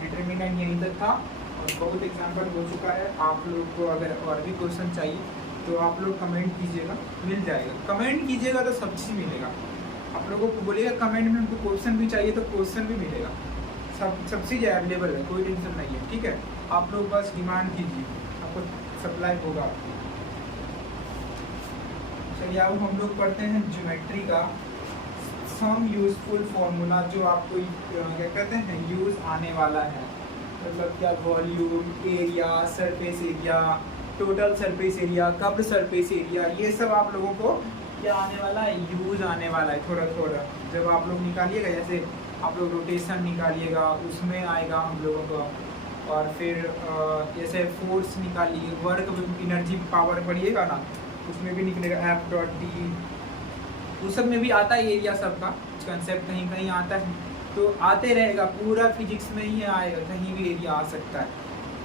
डिटर्मिनेंट यहीं तक था और बहुत एग्जाम्पल हो चुका है। आप लोग को अगर और भी क्वेश्चन चाहिए तो आप लोग कमेंट कीजिएगा, मिल जाएगा। कमेंट कीजिएगा तो सब चीज़ मिलेगा। आप लोगों को बोलिएगा कमेंट में हमको क्वेश्चन भी चाहिए तो क्वेश्चन भी मिलेगा, सब चीज़ अवेलेबल है, कोई टेंशन नहीं है। ठीक है, आप लोग बस डिमांड कीजिए, आपको सप्लाई होगा। चलिए अब हम लोग पढ़ते हैं ज्योमेट्री का सम यूजफुल फॉर्मूला, जो आपको क्या कहते हैं यूज आने वाला है। मतलब क्या volume, area, surface area, total surface area, curved surface area, ये सब आप लोगों को क्या आने वाला है यूज आने वाला है थोड़ा थोड़ा। जब आप लोग निकालिएगा, जैसे आप लोग रोटेशन निकालिएगा उसमें आएगा हम लोगों को, और फिर जैसे फोर्स निकालिए, वर्क एनर्जी पावर पढ़िएगा ना, उसमें भी निकलेगा F.D, उस सब में भी आता है एरिया सबका कंसेप्ट, कहीं कहीं आता है, तो आते रहेगा, पूरा फिजिक्स में ही आएगा, कहीं भी एरिया आ सकता है।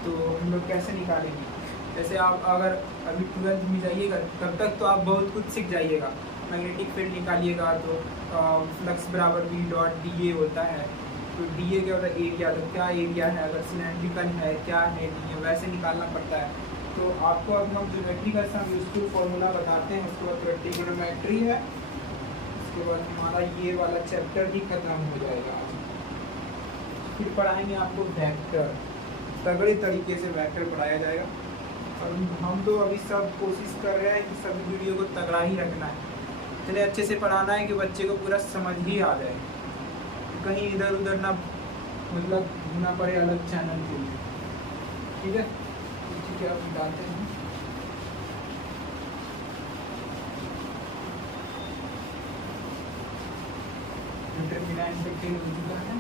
तो हम लोग कैसे निकालेंगे, जैसे आप अगर अभी 12th में जाइएगा तब तक तो आप बहुत कुछ सीख जाइएगा। मैग्नेटिक फील्ड निकालिएगा तो फ्लक्स बराबर V.dA होता है, तो DA क्या होता है एरिया, तो क्या एरिया है, अगर सिलेंड्रिकल है क्या है नहीं है, वैसे निकालना पड़ता है। तो आपको अब हम ज्योमेट्री का सम यूजफुल फॉर्मूला बताते हैं, उसके बाद ट्रिग्नोमेट्री है, उसके बाद हमारा ये वाला चैप्टर भी खत्म हो जाएगा। फिर पढ़ाएंगे आपको वेक्टर, तगड़े तरीके से वेक्टर पढ़ाया जाएगा। और हम तो अभी सब कोशिश कर रहे हैं कि सभी वीडियो को तगड़ा ही रखना है, इतने अच्छे से पढ़ाना है कि बच्चे को पूरा समझ ही आ जाए, कहीं इधर उधर ना मतलब घूमना पड़े अलग चैनल के लिए। ठीक है, ठीक है, अब डालते हैं। डिटरमिनेंट पे खेल हो चुका है।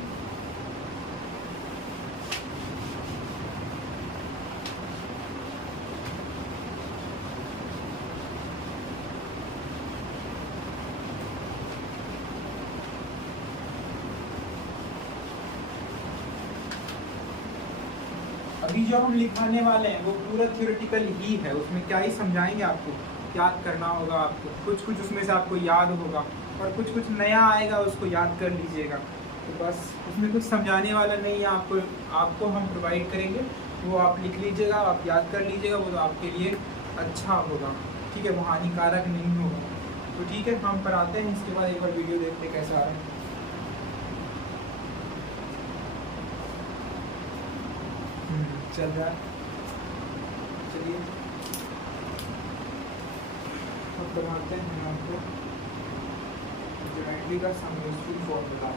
अभी जो हम लिखाने वाले हैं वो पूरा थ्योरेटिकल ही है, उसमें क्या ही समझाएंगे आपको, याद करना होगा आपको, कुछ कुछ उसमें से आपको याद होगा और कुछ कुछ नया आएगा उसको याद कर लीजिएगा। तो बस उसमें कुछ समझाने वाला नहीं है आपको, आपको हम प्रोवाइड करेंगे, वो आप लिख लीजिएगा, आप याद कर लीजिएगा, वो तो आपके लिए अच्छा होगा, ठीक है, वो हानिकारक नहीं होगा। तो ठीक है, हम पर आते हैं, इसके बाद एक बार वीडियो देखते हैं कैसा आ रहा है। चल रहा है, चलिए अब बनाते हैं आपको ज्योमेट्री का सम यूजफुल फॉर्मूला।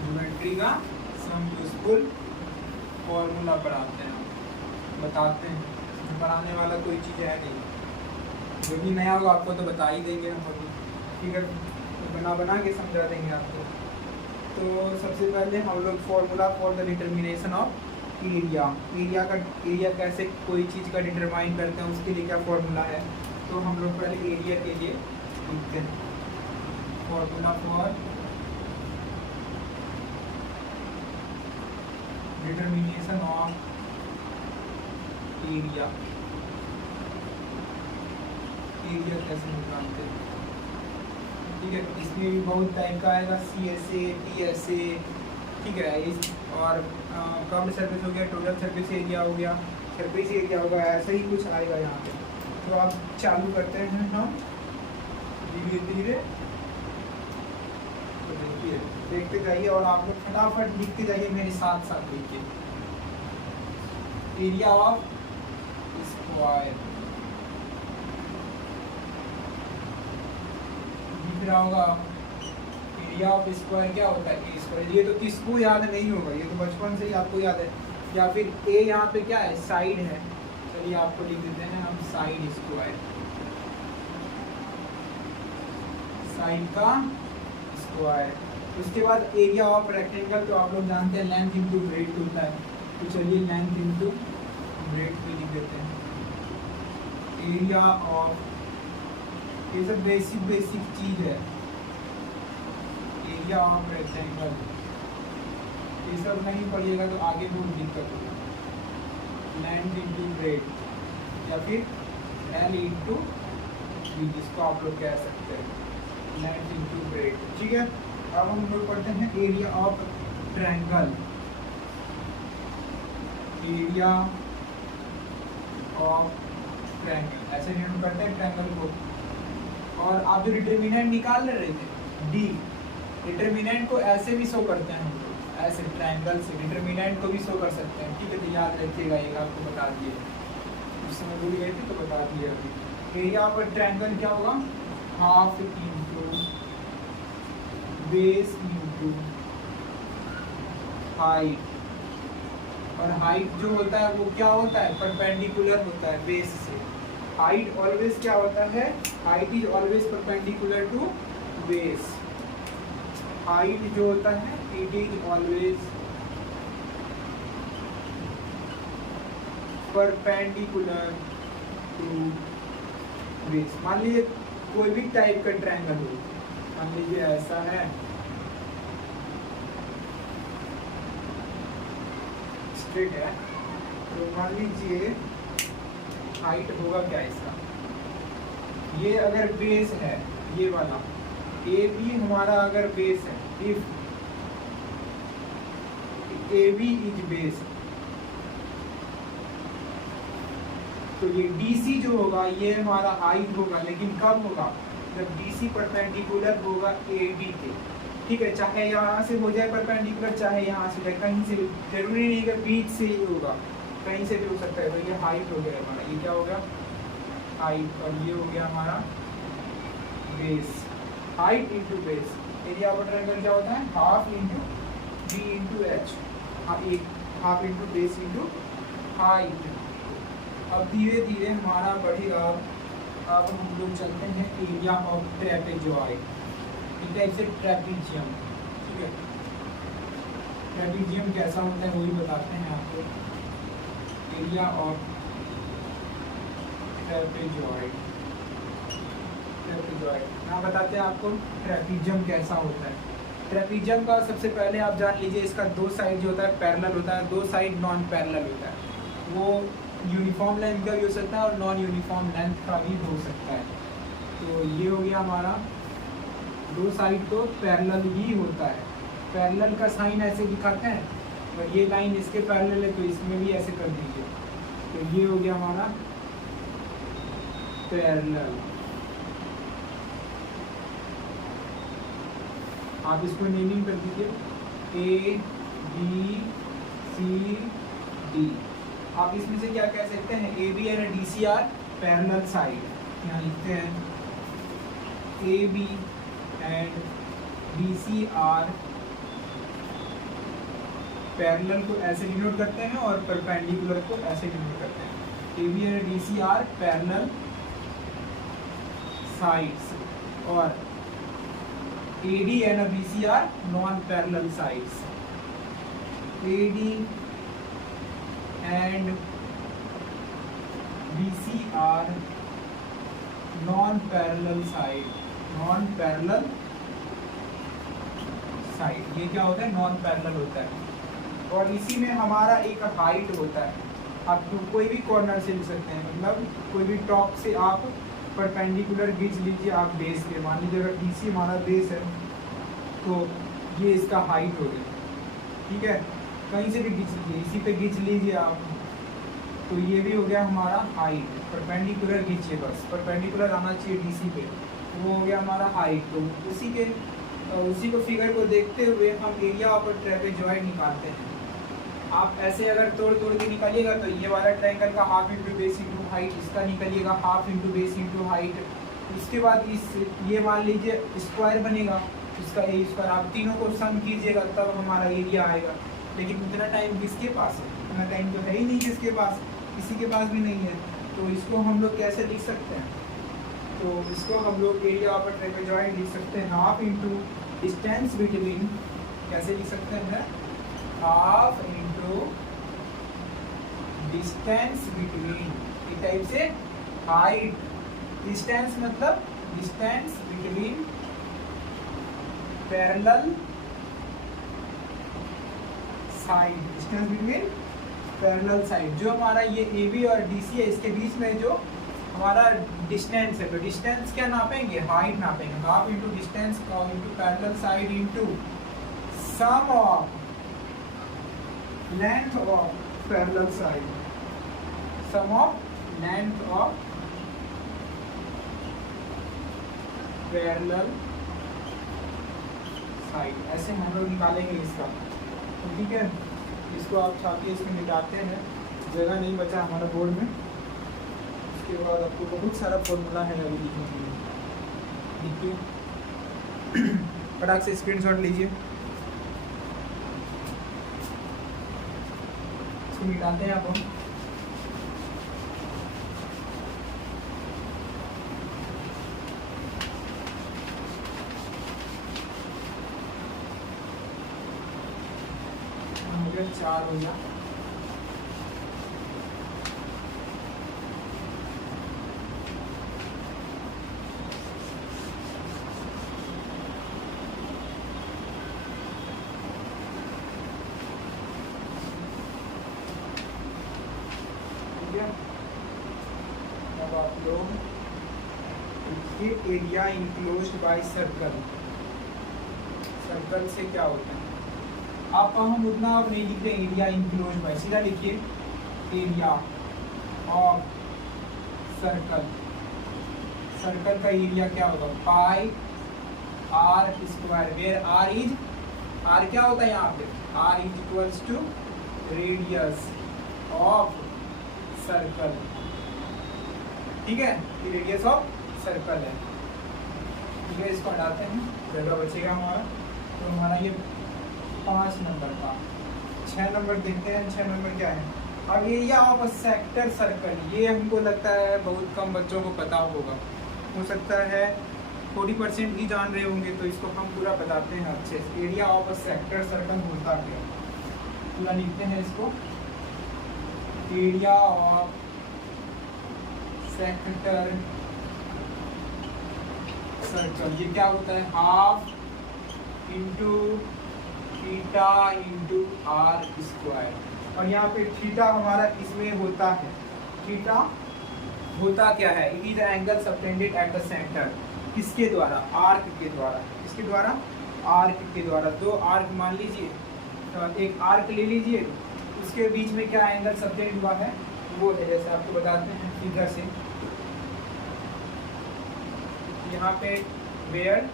ज्योमेट्री का सम यूजफुल फॉर्मूला पढ़ाते हैं, बताते हैं, पढ़ाने वाला कोई चीज़ है नहीं, जो भी नया होगा आपको तो बता ही देंगे हम, ठीक है, तो बना बना के समझा देंगे आपको। तो सबसे पहले हम लोग formula for the determination of area कैसे कोई चीज़ का डिटरमाइन करते हैं, उसके लिए क्या फॉर्मूला है। तो हम लोग पहले एरिया के लिए लिखते हैं formula for determination of area कैसे निकालते हैं, ठीक है। इसमें भी बहुत टाइप का आएगा, CSA TSA, ठीक है, और कम्ड सरफेस हो गया, टोटल सरफेस एरिया हो गया, सरफेस एरिया होगा, ऐसा ही कुछ आएगा यहाँ पे। तो आप चालू करते हैं हम धीरे धीरे, तो देखिए देखते जाइए और आप लोग फटाफट लिखते जाइए मेरे साथ साथ लिखिए। एरिया ऑफ स्क्वायर दिख रहा होगा, एरिया ऑफ स्क्वायर क्या होता है, ए स्क्वायर। ये तो किसको याद नहीं होगा, ये तो बचपन से ही आपको याद है। या फिर ए यहाँ पे क्या है, साइड है, चलिए आपको लिख देते हैं हम साइड स्क्वायर, साइड का स्क्वायर। उसके बाद एरिया ऑफ रेक्टेंगल, तो आप लोग जानते हैं लेंथ इंटू ब्रेड्थ होता है, तो चलिए लेंथ इंटू ब्रेड्थ भी लिख देते हैं। एरिया ऑफ, ये सब बेसिक चीज है, एरिया ऑफ रेक्टेंगल, ये सब नहीं पढ़िएगा तो आगे बहुत दिक्कत होगा। लेंथ इंटू ब्रेड्थ या फिर L इंटू बी, जिसको आप लोग कह सकते हैं लेंथ इंटू ब्रेड्थ, ठीक है। अब हम लोग पढ़ते हैं area of triangle, area of triangle, ऐसे हम करते हैं ट्रायंगल को। और आप जो डिटर्मिनेंट निकाल रहे थे डी, डिटर्मिनेंट को ऐसे भी शो करते हैं हम लोग, ऐसे ट्रायंगल से डिटर्मिनेंट को भी शो कर सकते हैं, ठीक है। तो याद रखिएगा, एक आपको बता दिए, उस समय भूल गए थे तो बता दिए अभी। एरिया ऑफ ट्रायंगल क्या होगा, half into base into height, और हाइट जो होता है वो क्या होता है, परपेंडिकुलर होता है बेस से। हाइट ऑलवेज क्या होता है, height is always perpendicular to base. Height जो होता है it is always perpendicular to base. मान लीजिए कोई भी टाइप का ट्रायंगल हो, मान लीजिए ऐसा है, स्ट्रेट है, तो मान लीजिए हाइट होगा क्या इसका, ये अगर बेस है ये वाला, ए बी हमारा अगर बेस है, if A B is base, तो ये DC जो होगा ये हमारा हाइट होगा, लेकिन कब होगा, जब DC परपेंडिकुलर होगा AB के, ठीक है। चाहे यहाँ से हो जाए परपेंडिकुलर, चाहे यहाँ से, कहीं से, जरूरी नहीं कि बीच से ही होगा, कहीं से भी हो सकता है। तो ये हाइट हो गया हमारा, ये क्या हो गया हाइट, और ये हो गया हमारा base. Height into base, area of triangle क्या होता है, half into v into H, half into base into height. अब धीरे धीरे हमारा बढ़ेगा। अब हम लोग चलते हैं एरिया ऑफ ट्रेपेजॉइड, एक टाइप से ट्रेपीजियम। ठीक है, ट्रेपीजियम कैसा होता है वही बताते हैं आपको। एरिया ऑफ ट्रेपेजॉइड, ना बताते हैं आपको ट्रेपीजियम कैसा होता है। ट्रेपीजियम का सबसे पहले आप जान लीजिए, इसका दो साइड जो होता है पैरेलल होता है, दो साइड नॉन पैरेलल होता है। वो यूनिफॉर्म लेंथ का भी हो सकता है और नॉन यूनिफॉर्म लेंथ का भी हो सकता है। तो ये हो गया हमारा, दो साइड तो पैरेलल ही होता है। पैरेलल का साइन ऐसे दिखाते हैं और ये लाइन इसके पैरेलल है तो इसमें भी ऐसे कर दीजिए। तो ये हो गया हमारा पैरेलल। आप इसको नेमिंग कर दीजिए ए बी सी डी। आप इसमें से क्या कह सकते हैं, A B and D C are parallel side. यहाँ लिखते हैं A B and D C are parallel को ऐसे डिनोट करते हैं और परपेंडिकुलर को ऐसे डिनोट करते हैं। A B and D C are parallel sides और A D and B C are non parallel sides. A D and BC non-parallel side, non-parallel side। ये क्या होता है, non-parallel होता है। और इसी में हमारा एक हाइट होता है। आप कोई भी कॉर्नर से लिख सकते हैं, मतलब कोई भी टॉप से आप परपेंडिकुलर खींच लीजिए आप बेस के। मान लीजिए अगर BC हमारा बेस है तो ये इसका हाइट हो गया। ठीक है, कहीं से भी खींच लीजिए, इसी पे खींच लीजिए आप, तो ये भी हो गया हमारा हाइट। परपेंडिकुलर खींचिए, बस परपेंडिकुलर आना चाहिए डीसी पे, वो हो गया हमारा हाइट। तो उसी को फिगर को देखते हुए हम एरिया ऑफ ट्रेपेजॉइड निकालते हैं। आप ऐसे अगर तोड़ के निकालिएगा तो ये वाला ट्रायंगल का half into base into height, इसका निकालिएगा half into base into height. उसके बाद ये मान लीजिए स्क्वायर बनेगा, इसका ए स्क्वायर। आप तीनों को सम कीजिएगा तब हमारा एरिया आएगा। लेकिन उतना टाइम किसके पास है, उतना टाइम तो है ही नहीं किसके पास, किसी के पास भी नहीं है। तो इसको हम लोग कैसे लिख सकते हैं, तो इसको हम लोग एरिया ऑफ ट्रेपेजॉइड लिख सकते हैं हाफ इंटू डिस्टेंस बिटवीन, कैसे लिख सकते हैं, हाफ इंटू डिस्टेंस बिटवीन, इस टाइप से हाइट। डिस्टेंस मतलब distance between parallel side, distance between parallel side. जो हमारा ये ए बी और डी सी है, इसके बीच में जो हमारा डिस्टेंस है, तो डिस्टेंस क्या नापेंगे, हाइट नापेंगे। Half into distance into parallel side into sum of length of parallel side, sum of length of parallel side. ऐसे हम लोग निकालेंगे इसका। तो ठीक है, इसको आप छापिए, इसमें मिटाते हैं, जगह नहीं बचा हमारा बोर्ड में। उसके बाद आपको बहुत सारा फॉर्मूला है अभी लिखने के लिए। देखिए फटाक से स्क्रीनशॉट लीजिए, इसको मिटाते हैं आप हम। चार हो गया। अब आप लोग area enclosed by circle. Circle से क्या होता है, आप हम उतना आप नहीं लिखते एरिया इनक्लोज्ड बाय, सीधा लिखिए एरिया ऑफ सर्कल। सर्कल का एरिया क्या होगा, pi r square, where r क्या होता है यहाँ पे, r is equals to radius of circle. ठीक है, ये रेडियस ऑफ सर्कल है। ठीक है, इसको हटाते हैं, जगह बचेगा हमारा। तो हमारा ये 5 नंबर का। 6 नंबर देखते हैं, 6 नंबर क्या है। अब एरिया ऑफ सेक्टर सर्कल, ये हमको लगता है बहुत कम बच्चों को पता होगा, हो सकता है 40% ही जान रहे होंगे, तो इसको हम पूरा बताते हैं अच्छे से। एरिया ऑफ सेक्टर सर्कल होता क्या, पूरा लिखते हैं इसको। एरिया ऑफ सेक्टर सर्कल, ये क्या होता है, half into theta into r square. और यहाँ पे थीटा हमारा इसमें होता है। थीटा होता क्या है, it is angle subtended at the centre, किसके द्वारा, आर्क के द्वारा। किसके द्वारा, आर्क के द्वारा। दो आर्क मान लीजिए, तो एक आर्क ले लीजिए, उसके बीच में क्या एंगल सबटेंड हुआ है, वो है, जैसे आपको बताते हैं फिगर से। यहाँ पे वेयर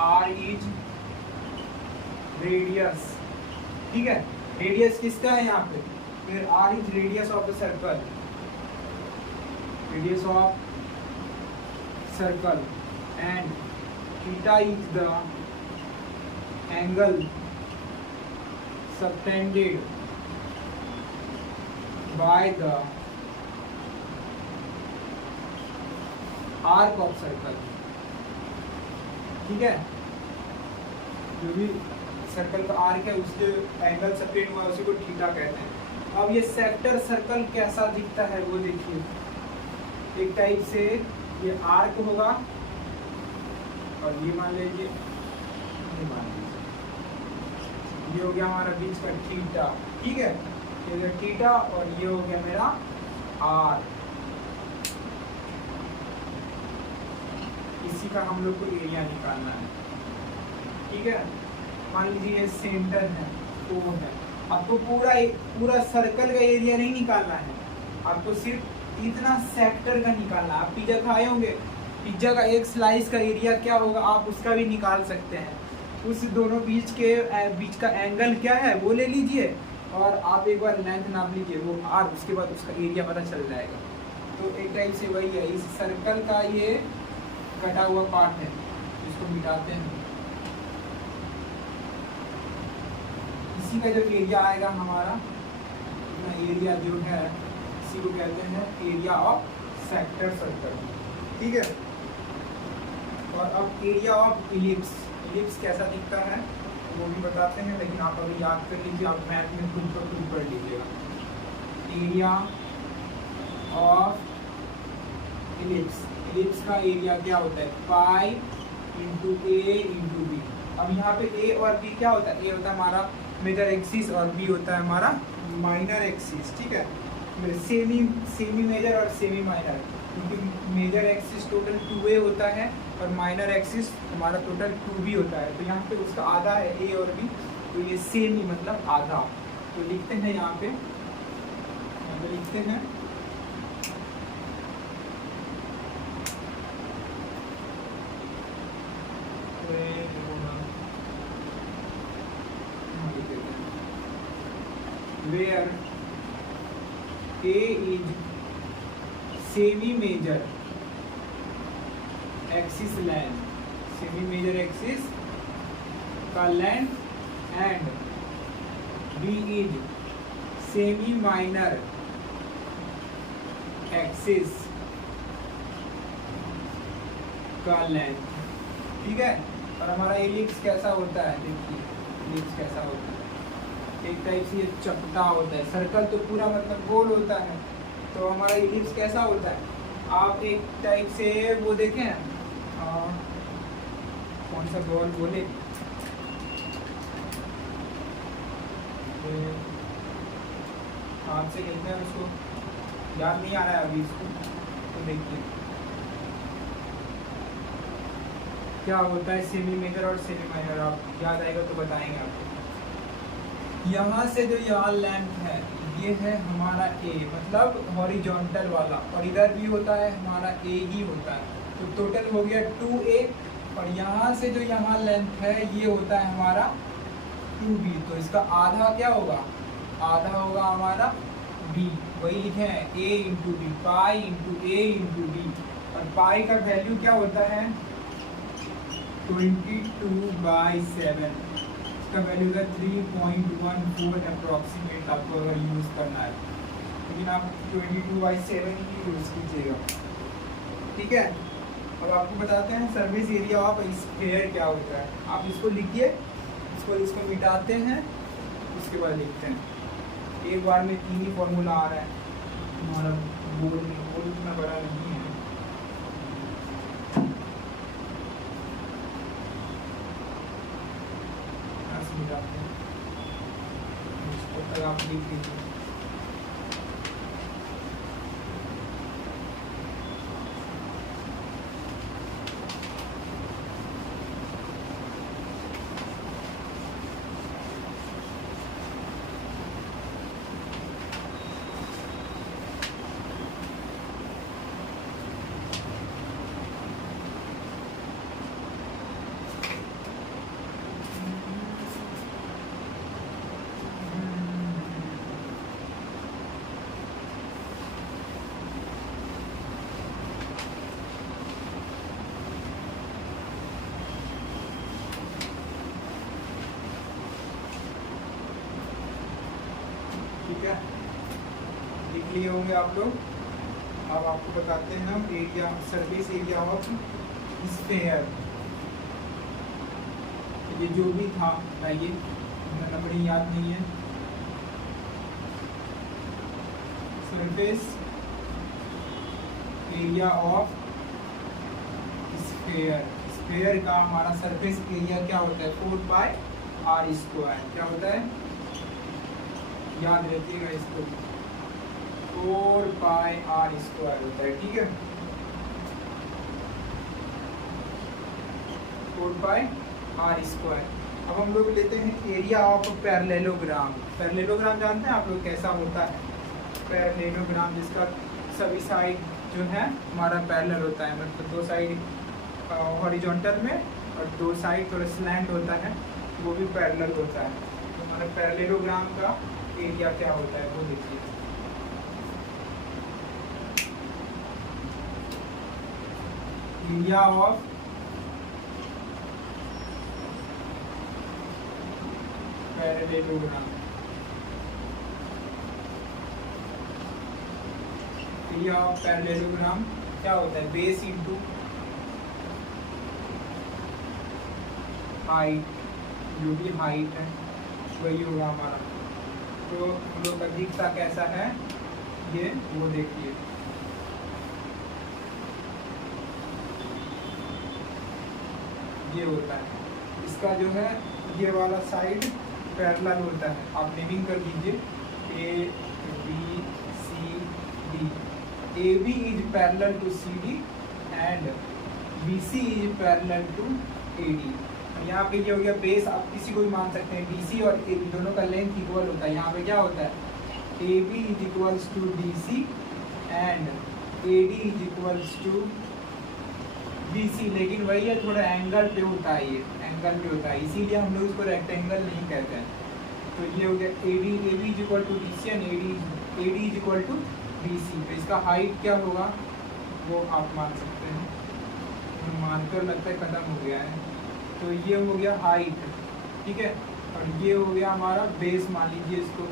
आर इज रेडियस, ठीक है, रेडियस किसका है यहाँ पे, फिर r is radius of the circle, radius of circle, and theta is the angle subtended by the arc of circle, ठीक है, जो भी सर्कल का आर्क है उसके एंगल सबटेंड हुआ उसी को थीटा कहते हैं। अब ये सेक्टर सर्कल कैसा दिखता है वो देखिए, एक टाइप से ये आर्क होगा, और ये मान लीजिए, ये हो गया हमारा बीच का थीटा, ठीक है, ये हो गया थीटा, और ये हो गया मेरा आर। इसी का हम लोग को एरिया निकालना है, ठीक है। मान लीजिए ये सेंटर है, ओ है, आपको पूरा सर्कल का एरिया नहीं निकालना है, आपको सिर्फ इतना सेक्टर का निकालना है। आप पिज्जा खाए होंगे, पिज्जा का एक स्लाइस का एरिया क्या होगा, आप उसका भी निकाल सकते हैं। उस दोनों बीच का एंगल क्या है वो ले लीजिए, और आप एक बार लेंथ नाप लीजिए, वो आर, उसके बाद उसका एरिया पता चल जाएगा। तो एक टाइप से वही है, इस सर्कल का ये कटा हुआ पार्ट है, इसको मिटाते हैं। इसी का जो एरिया आएगा हमारा, इतना एरिया जो है, इसी को कहते हैं एरिया ऑफ सेक्टर सर्कल, ठीक है। और अब एरिया ऑफ इलिप्स, इलिप्स कैसा दिखता है वो भी बताते हैं, लेकिन आप अभी याद कर लीजिए, आप मैथ में खुद को खुद पढ़ लीजिएगा। एरिया ऑफ इलिप्स, इलिप्स का एरिया क्या होता है, पाई इंटू ए इंटू बी। अब यहाँ पे ए और बी क्या होता है, ए होता है हमारा मेजर एक्सिस और बी होता है हमारा माइनर एक्सिस, ठीक है। सेमी मेजर और सेमी माइनर, क्योंकि मेजर एक्सिस टोटल 2a होता है और माइनर एक्सिस हमारा टोटल 2b होता है। तो यहाँ पे उसका आधा है a और b, तो ये सेमी मतलब आधा। तो लिखते हैं यहाँ पे लिखते हैं where a is semi major axis length, semi major axis का length and b is semi minor axis का length, ठीक है। और हमारा एलिप्स कैसा होता है, देखिए एलिप्स कैसा होता है, एक टाइप से ये चपटा होता है। सर्कल तो पूरा मतलब गोल होता है, तो हमारा एलिप्स कैसा होता है, आप एक टाइप से वो देखें, कौन सा बॉल बोले, हाथ से खेलते हैं, उसको याद नहीं आ रहा है अभी इसको, तो देखिए क्या होता है सेमी मेजर और सेमी माइनर, आप याद आएगा तो बताएंगे आपको। यहाँ से जो यहाँ लेंथ है ये है हमारा ए, मतलब हॉरिजॉन्टल वाला, और इधर भी होता है हमारा ए ही होता है, तो टोटल हो गया 2a। और यहाँ से जो यहाँ लेंथ है ये होता है हमारा 2b, तो इसका आधा क्या होगा, आधा होगा हमारा b, वही लिखे हैं a into B, pi into A into B. और पाई का वैल्यू क्या होता है, 22/7, इसका वैल्यू है 3.14 अप्रॉक्सीमेट आपको अगर यूज़ करना है, लेकिन आप 22/7 ही यूज़ कीजिएगा। ठीक है, अब आपको बताते हैं सरफेस एरिया ऑफ स्फीयर क्या होता है। आप इसको लिखिए, इसको मिटाते हैं, उसके बाद लिखते हैं। एक बार में 3 ही फॉर्मूला आ रहा है, हमारा बोर्ड इतना बड़ा नहीं है। मिटाते हैं, तब तक आप लिख लीजिए। ठीक है, लिख लिए होंगे आप लोग। अब आपको बताते हैं हम area, surface area of sphere. ये जो भी था ये नंबरिंग याद नहीं है। Surface area of sphere, sphere का हमारा सरफेस एरिया क्या होता है, 4πr²। क्या होता है, याद रखिएगा इसको, 4πr² होता है। ठीक है, 4πr²। अब हम लोग लेते हैं एरिया ऑफ पैरेललोग्राम। पैरेललोग्राम जानते हैं आप लोग कैसा होता है? पैरेललोग्राम जिसका सभी साइड जो है हमारा पैरेलल होता है, मतलब 2 साइड हॉरिजॉन्टल में और 2 साइड थोड़ा स्लैंट होता है, वो भी पैरेलल होता है। तो हमारा पैरेललोग्राम का एरिया क्या होता है वो देखिए। Area of parallelogram, area of parallelogram क्या होता है, बेस इंटू हाइट, जो भी हाइट है वही होगा हमारा। तो हम लोग का दिखता कैसा है ये वो देखिए। ये होता है, इसका जो है ये वाला साइड पैरेलल होता है। आप नेमिंग कर दीजिए ABCD। AB is parallel to CD and BC is parallel to AD। यहाँ पे ये हो गया बेस, आप किसी को भी मान सकते हैं। BC और AB दोनों का लेंथ इक्वल होता है। यहाँ पे क्या होता है, AB is equals to DC and AD is equals to BC, लेकिन वही है थोड़ा एंगल पे होता है, ये एंगल पे होता है, इसीलिए हम लोग इसको रेक्टेंगल नहीं कहते हैं। तो ये हो गया AB is equal to DC and AD is equal to BC। तो इसका हाइट क्या होगा वो आप मान सकते हैं, मानकर लगता है खत्म हो गया है। तो ये हो गया हाइट, ठीक है, और ये हो गया हमारा बेस, मान लीजिए इसको,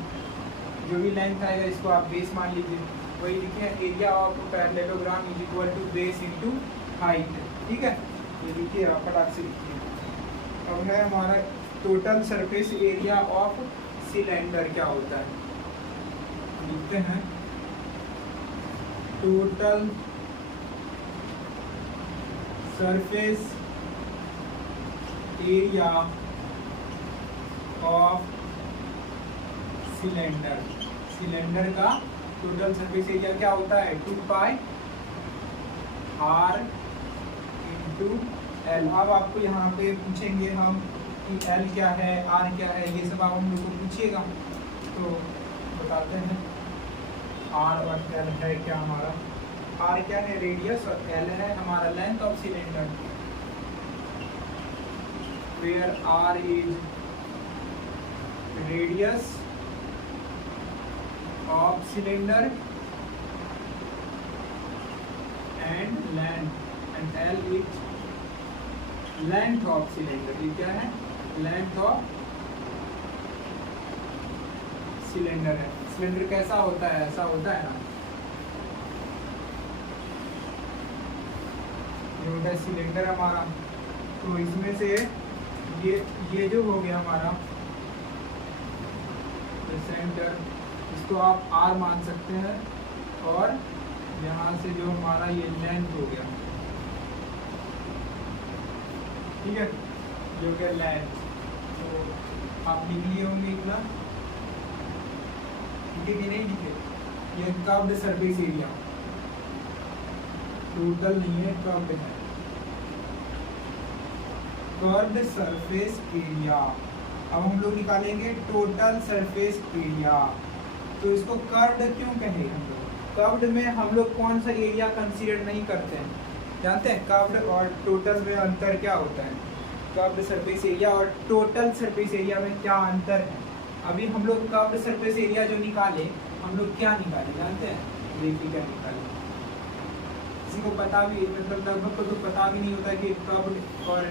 जो भी लेंथ आएगा इसको आप बेस मान लीजिए। वही लिखे area of parallelogram is equal to base into height. ठीक है, ये लिखिए आप फटाक से लिखिए। अब है हमारा total surface area of cylinder क्या होता है, लिखते हैं total surface area of cylinder. Cylinder का टोटल सरफेस एरिया क्या होता है, 2πr इंटू एल। अब आपको यहाँ पे पूछेंगे हम कि एल क्या है, आर क्या है, ये सब आप हम लोग को पूछिएगा तो बताते हैं। आर और एल है क्या हमारा, आर क्या है रेडियस और एल है हमारा length of cylinder, where r is radius of cylinder and length and L is length of cylinder. ये क्या है? लेंथ ऑफ सिलेंडर है। सिलेंडर कैसा होता है? ऐसा होता है ना, ये होता है सिलेंडर हमारा। तो इसमें से ये जो हो गया हमारा सेंटर, इसको आप R मान सकते हैं, और यहाँ से जो हमारा ये लेंथ हो गया, ठीक है, जो कि लेंथ, तो आप लिख लिए होंगे इतना, ठीक है कि नहीं लिखे? ये कर्व्ड सरफेस एरिया, टोटल नहीं है, कर्व्ड है, कर्व्ड सरफेस एरिया। अब हम लोग निकालेंगे टोटल सरफेस एरिया। तो इसको कर्व्ड क्यों कहें हम लोग? कर्व्ड में हम लोग कौन सा एरिया कंसीडर नहीं करते हैं? जानते हैं कर्व्ड और टोटल में अंतर क्या होता है? कर्व्ड सरफेस एरिया और टोटल सरफेस एरिया में क्या अंतर है? अभी हम लोग कर्व्ड सरफेस एरिया जो निकाले, हम लोग क्या निकाले जानते हैं? देखिए क्या निकाले। किसी को पता भी, मतलब लगभग को तो पता भी नहीं होता कि कर्व्ड और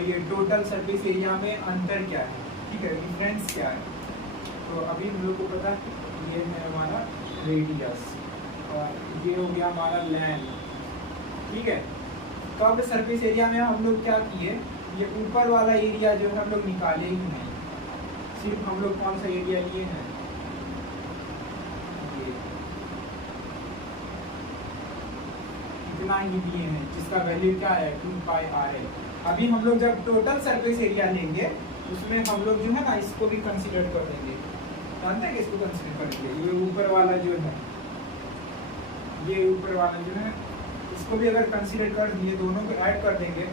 ये टोटल सरफेस एरिया में अंतर क्या है, ठीक है, डिफरेंस क्या है। तो अभी हम लोग को पता है, ये है हमारा रेडियस और ये हो गया हमारा लेंथ, ठीक है। कर्व्ड सरफेस एरिया में हम लोग क्या किए, ये ऊपर वाला एरिया जो है हम लोग निकाले ही नहीं, सिर्फ हम लोग कौन सा एरिया लिए हैं, इतना ही लिए हैं, जिसका वैल्यू क्या है 2πr। अभी हम लोग जब टोटल सरफेस एरिया लेंगे, उसमें हम लोग जो है ना इसको भी कंसीडर कर देंगे। जानते हैं कि इसको कंसीडर करेंगे, ये ऊपर वाला जो है, ये ऊपर वाला जो है, इसको भी अगर कंसीडर कर दिए, दोनों को ऐड कर देंगे,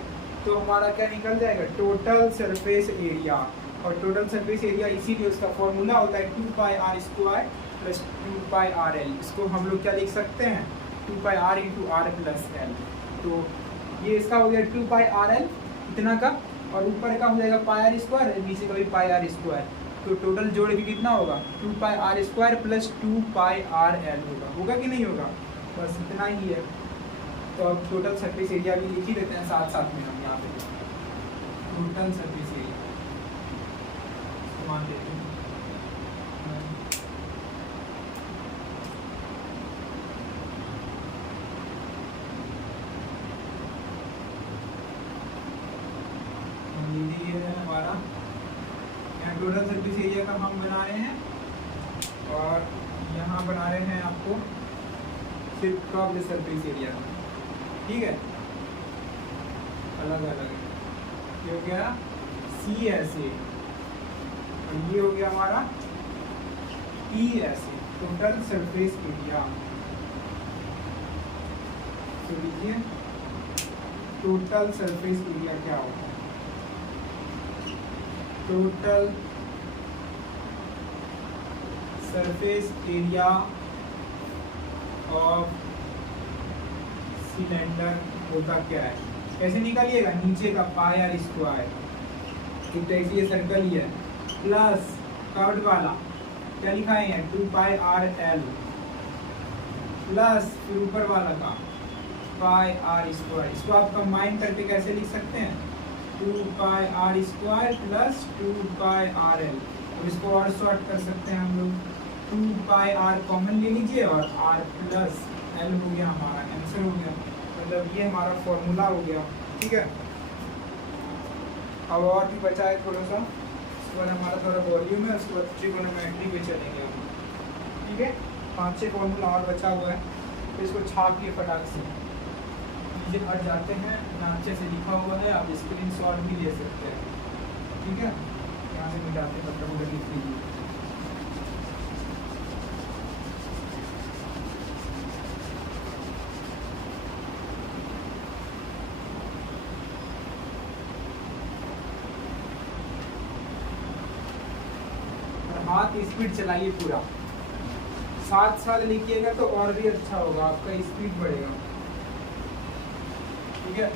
तो हमारा क्या निकल जाएगा? Total surface area. और टोटल सरफेस एरिया इसीलिए उसका फॉर्मूला होता है 2πr² + 2πrl। इसको हम लोग क्या लिख सकते हैं? 2πr × r + l। तो ये इसका हो गया 2πrl इतना का, और ऊपर का हो जाएगा πr², नीचे का भी πr²। तो टोटल जोड़ के कितना होगा? 2πr² + 2πrl होगा कि नहीं होगा? बस इतना ही है। तो अब टोटल सरफेस एरिया भी लिख ही देते हैं साथ साथ में हम यहाँ पे, टोटल सरफेस एरिया मान लेते हैं। ये है हमारा, यहाँ टोटल सरफेस एरिया का हम बना रहे हैं, और यहाँ बना रहे हैं आपको सिर्फ कर्व्ड सरफेस एरिया, ठीक है, अलग अलग। ये हो गया CSA, और ये हो गया हमारा TSA, टोटल सरफेस एरिया। तो लीजिए टोटल सरफेस एरिया क्या होता है? Total surface area of cylinder होता क्या है? कैसे निकालिएगा? नीचे का πr², एक तो ये सर्कल ही है, प्लस कर्व्ड वाला क्या लिखा है 2πrl, प्लस फिर ऊपर वाला का πr²। इसको आप कंबाइन करके कैसे लिख सकते हैं? 2πr² + 2πrl। और इसको और शॉर्ट कर सकते हैं हम लोग, 2πr कॉमन ले लीजिए और r + l हो गया, हमारा आंसर हो गया। मतलब ये हमारा फॉर्मूला हो गया, ठीक है। अब और भी बचा है थोड़ा सा, उसके बाद हमारा थोड़ा वॉल्यूम है, उसके बाद ट्रिगोनोमेट्री पे चलेंगे हम, ठीक है। 5-6 फॉर्मूला और बचा हुआ है, तो इसको छाप के फटाक से चीज़ें हट जाते हैं। यहाँ अच्छे से लिखा हुआ है, आप स्क्रीनशॉट भी ले सकते हैं, ठीक है। यहाँ से मिटाते तब तक उधर लिख लीजिए। हाथ स्पीड चलाइए पूरा, साथ साथ लिखिएगा तो और भी अच्छा होगा, आपका स्पीड बढ़ेगा, ठीक है।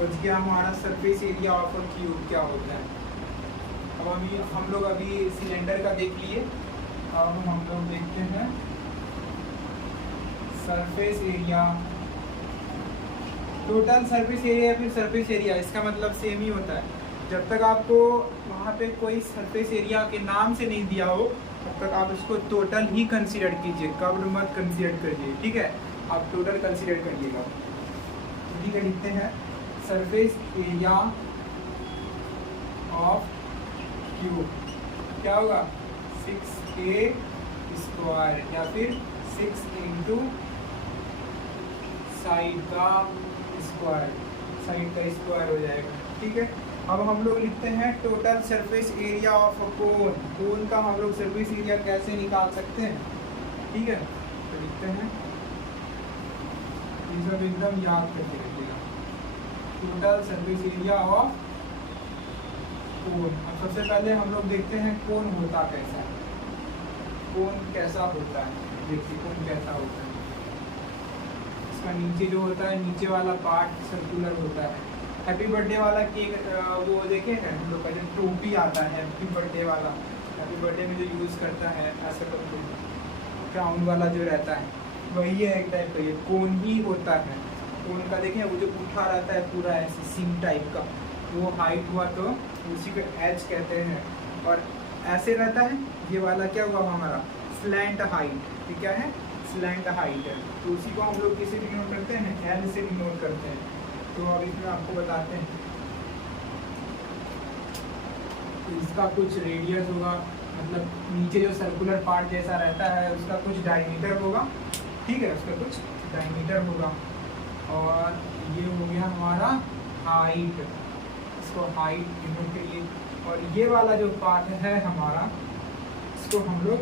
बच गया हमारा surface area of a cube क्या होता है। अब हम लोग अभी सिलेंडर का देख लिए, अब हम लोग देखते हैं surface area. Total surface area या फिर सरफेस एरिया, इसका मतलब सेम ही होता है। जब तक आपको वहाँ पे कोई सरफेस एरिया के नाम से नहीं दिया हो तब तक आप इसको टोटल ही कंसीडर कीजिए, कवर्ड मत कंसीडर करिए, ठीक है। आप टोटल कंसीडर करिएगा। ठीक है, लिखते हैं सरफेस एरिया ऑफ क्यूब क्या होगा 6a² या फिर 6 इंटू साइड का स्क्वायर हो जाएगा। ठीक है, अब हम लोग लिखते हैं total surface area of a cone का हम लोग सरफेस एरिया कैसे निकाल सकते हैं। ठीक है, तो लिखते हैं, ये सब एकदम याद करके रखिएगा। Total surface area of cone. अब सबसे पहले हम लोग देखते हैं कोन होता कैसा है। कोन कैसा होता है, देखिए कोन कैसा होता है। इसका नीचे जो होता है, नीचे वाला पार्ट सर्कुलर होता है। हैप्पी बर्थडे वाला केक वो देखे हैं हम लोग का, जो टोपी आता है हैप्पी बर्थडे वाला, हैप्पी बर्थडे में जो यूज़ करता है ऐसा करके क्राउन वाला जो रहता है, वही है एक टाइप का, ये कोन ही होता है। कोन का देखें वो जो उठा रहता है पूरा ऐसे सिंग टाइप का, वो हाइट हुआ तो उसी को एच कहते हैं। और ऐसे रहता है ये वाला क्या हुआ हमारा स्लैंट हाइट। ये क्या है, स्लैंट हाइट है। तो उसी को हम लोग किसे डिनोट करते हैं, एल से डिनोट करते हैं। तो अब इसमें आपको बताते हैं, तो इसका कुछ रेडियस होगा, मतलब नीचे जो सर्कुलर पार्ट जैसा रहता है उसका कुछ डायमीटर होगा। ठीक है, उसका कुछ डायमीटर होगा। और ये हो गया हमारा हाइट, इसको हाइट डिनोट करिए। और ये वाला जो पार्ट है हमारा, इसको हम लोग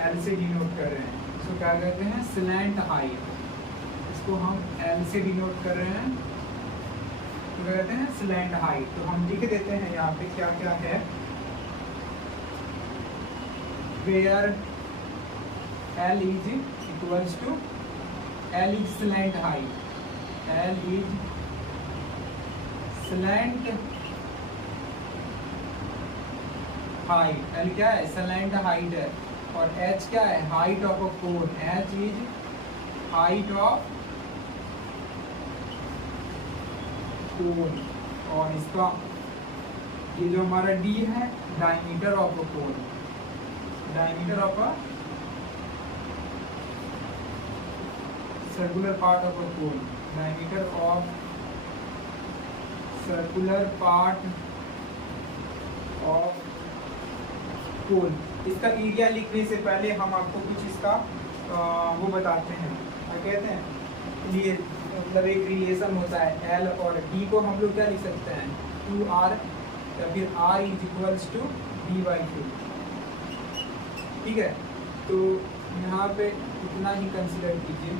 एल से डिनोट कर रहे हैं। इसको क्या कहते हैं, स्लैंट हाइट। इसको हम एल से डिनोट कर रहे हैं, तो क्या कहते हैं, स्लैंट हाइट। तो हम लिख देते हैं यहाँ पे क्या क्या है, where L is equals to, L is slant height, L is slant height. L क्या है, स्लैंट हाइट है। और एच क्या है, height of a cone, H is height of cone. और इसका ये जो हमारा डी है, diameter of a cone, diameter of a circular part of a cone, diameter of circular part of cone. इसका एरिया लिखने से पहले हम आपको कुछ इसका वो बताते हैं, क्या कहते हैं, लिए मतलब एक रिलेशन होता है। एल और डी को हम लोग क्या लिख सकते हैं, 2r या फिर r is equals to d/2। ठीक है, तो यहाँ पे इतना ही कंसिडर कीजिए।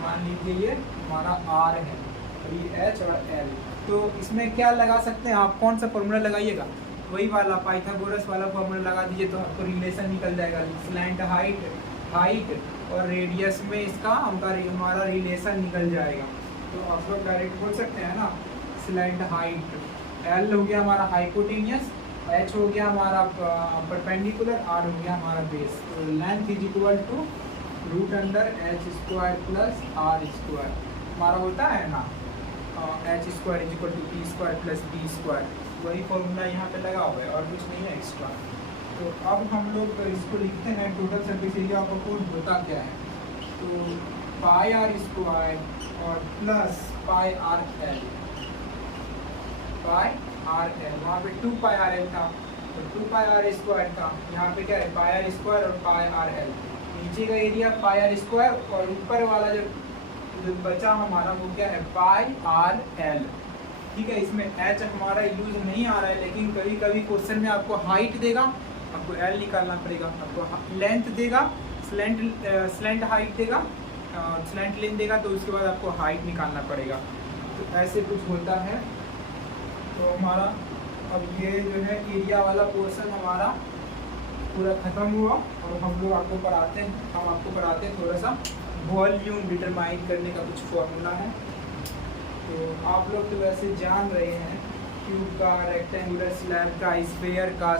मान लीजिए ये हमारा r है और ये h और l, तो इसमें क्या लगा सकते हैं आप, कौन सा फॉर्मूला लगाइएगा, वही वाला पाइथागोरस वाला फॉर्मूला लगा दीजिए, तो आपको रिलेशन निकल जाएगा। स्लैंट हाइट और रेडियस में इसका हमारा रिलेशन निकल जाएगा। तो आप लोग डायरेक्ट बोल सकते हैं ना, स्लैंट हाइट, एल हो गया हमारा हाइपोटेनियस, एच हो गया हमारा परपेंडिकुलर, आर हो गया हमारा बेस। तो length is equal to √h² plus r² हमारा होता है ना, h² is equal to p² plus d²। वही फॉर्मूला यहाँ पे लगा हुआ है और कुछ नहीं है एक्स्ट्रा। तो अब हम लोग इसको लिखते हैं, total surface area of a cone होता क्या है, तो πr² और प्लस πrl, वहाँ पे 2πrl था तो 2πr² था, यहाँ पे क्या है πr² और πrl। नीचे का एरिया πr² और ऊपर वाला जो बचा हमारा वो क्या है πrl। ठीक है, इसमें h हमारा यूज नहीं आ रहा है, लेकिन कभी कभी क्वेश्चन में आपको हाइट देगा, आपको l निकालना पड़ेगा, आपको लेंथ देगा, स्लैंट हाइट देगा, स्लैंट लेंथ देगा, तो उसके बाद आपको हाइट निकालना पड़ेगा। तो ऐसे कुछ होता है। तो हमारा अब ये जो है एरिया वाला पोर्शन हमारा पूरा ख़त्म हुआ, और हम आपको पढ़ाते हैं थोड़ा सा वॉल्यूम डिटरमाइन करने का कुछ फॉर्मूला है। तो आप लोग तो वैसे जान रहे हैं क्यूब का, रेक्टेंगुलर स्लैब का, स्फेयर का,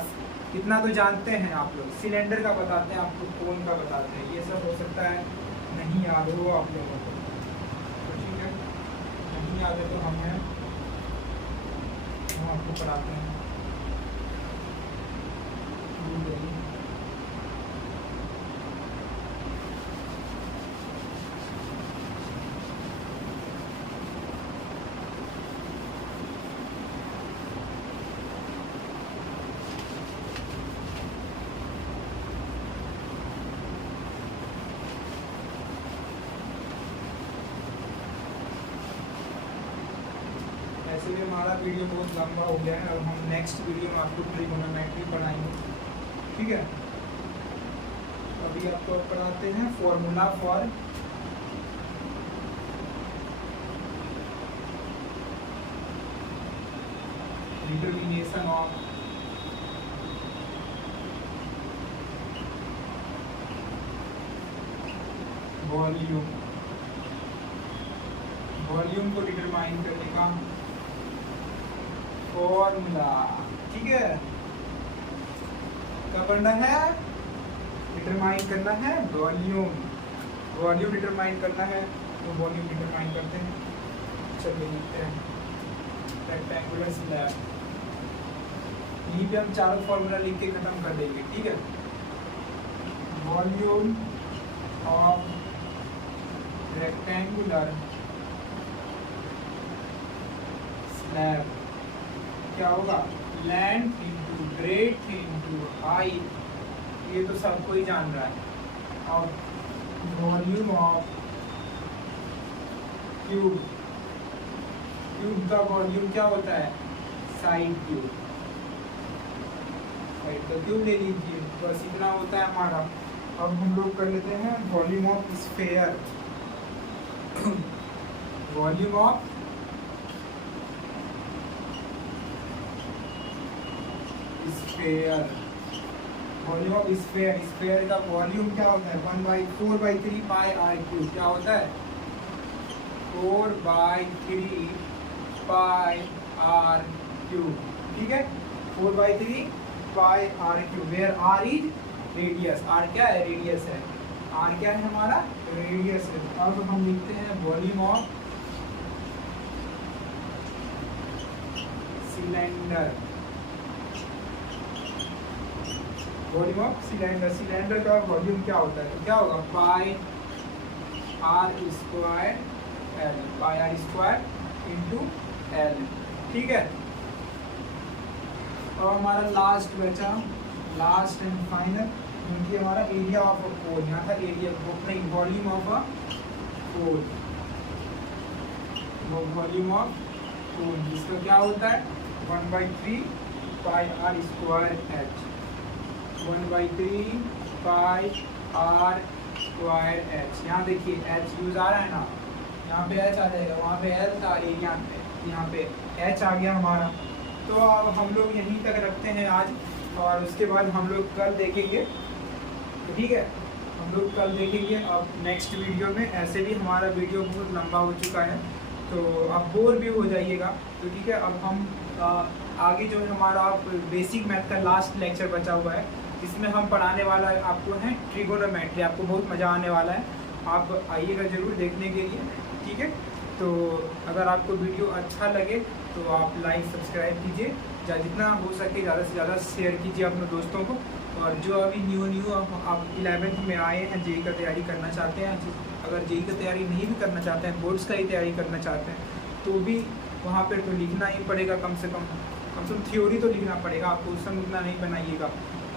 इतना तो जानते हैं आप लोग। सिलेंडर का बताते हैं आपको, कोन का बताते हैं, ये सब हो सकता है नहीं याद हो आप लोगों को, तो ठीक है, नहीं याद है तो हम आपको पढ़ाते हैं। ऐसे भी हमारा वीडियो बहुत लंबा हो गया है, अब हम नेक्स्ट वीडियो में आपको ट्रिगोनोमेट्री पढ़ाएंगे, ठीक है। अभी आपको पढ़ाते हैं formula for determination of volume, volume को डिटरमाइन करने का फॉर्मूला, ठीक है। क्या करना है? डिटरमाइन करना है वॉल्यूम, वॉल्यूम डिटरमाइन करना है, तो वॉल्यूम डिटरमाइन करते हैं। चलिए लिखते हैं रेक्टेंगुलर स्लैब, यहीं पे हम चारों फॉर्मूला लिख के खत्म कर देंगे, ठीक है। वॉल्यूम ऑफ रेक्टेंगुलर स्लैब क्या होगा? Length into breadth into height, ये तो सबको ही जान रहा है। और वॉल्यूम ऑफ क्यूब, क्यूब का वॉल्यूम क्या होता है? साइड क्यूब, साइड का क्यूब ले लीजिए, बस इतना होता है हमारा। अब हम लोग कर लेते हैं volume of sphere, volume of sphere, volume of sphere, sphere का वॉल्यूम क्या होता है? 1/4/3 पाई आर क्यूब, क्या होता है? 4/3 पाई आर क्यूब, ठीक है। 4/3 pi r cube, where r is radius, r क्या है? रेडियस है, आर क्या है हमारा? रेडियस है। अब हम लिखते हैं volume of cylinder, volume of cylinder, cylinder का वॉल्यूम क्या होता है? तो क्या होगा? Pi r square l, pi r square into l, ठीक है। और हमारा लास्ट बचा, लास्ट एंड फाइनल, क्योंकि हमारा एरिया ऑफ अ कोन, यहाँ था एरिया नहीं, वॉल्यूम ऑफ अ कोन, वो वॉल्यूम ऑफ कोन, जिसका क्या होता है? 1/3 pi r square h, 1/3 pi r square h. यहाँ देखिए एच यूज आ रहा है ना, यहाँ पे एच आ जाएगा, वहाँ पे एल था, यहाँ पे एच आ गया हमारा। तो अब हम लोग यहीं तक रखते हैं आज, और उसके बाद हम लोग कल देखेंगे, ठीक है। हम लोग कल देखेंगे अब नेक्स्ट वीडियो में। ऐसे भी हमारा वीडियो बहुत लंबा हो चुका है, तो आप बोर भी हो जाइएगा, तो ठीक है। अब हम आगे जो है हमारा बेसिक मैथ का लास्ट लेक्चर बचा हुआ है, इसमें हम पढ़ाने वाला है आपको है ट्रिगोनोमेट्री, आपको बहुत मज़ा आने वाला है, आप आइएगा ज़रूर देखने के लिए, ठीक है। तो अगर आपको वीडियो अच्छा लगे तो आप लाइक सब्सक्राइब कीजिए, जितना हो सके ज़्यादा से ज़्यादा शेयर कीजिए अपने दोस्तों को। और जो अभी न्यू आप 11th में आए हैं, जेई का तैयारी करना चाहते हैं, अगर जेई का तैयारी नहीं भी करना चाहते हैं, बोर्ड्स का ही तैयारी करना चाहते हैं, तो भी वहाँ पर तो लिखना ही पड़ेगा, कम से कम थ्योरी तो लिखना पड़ेगा आपको, उसमें उतना नहीं बनाइएगा।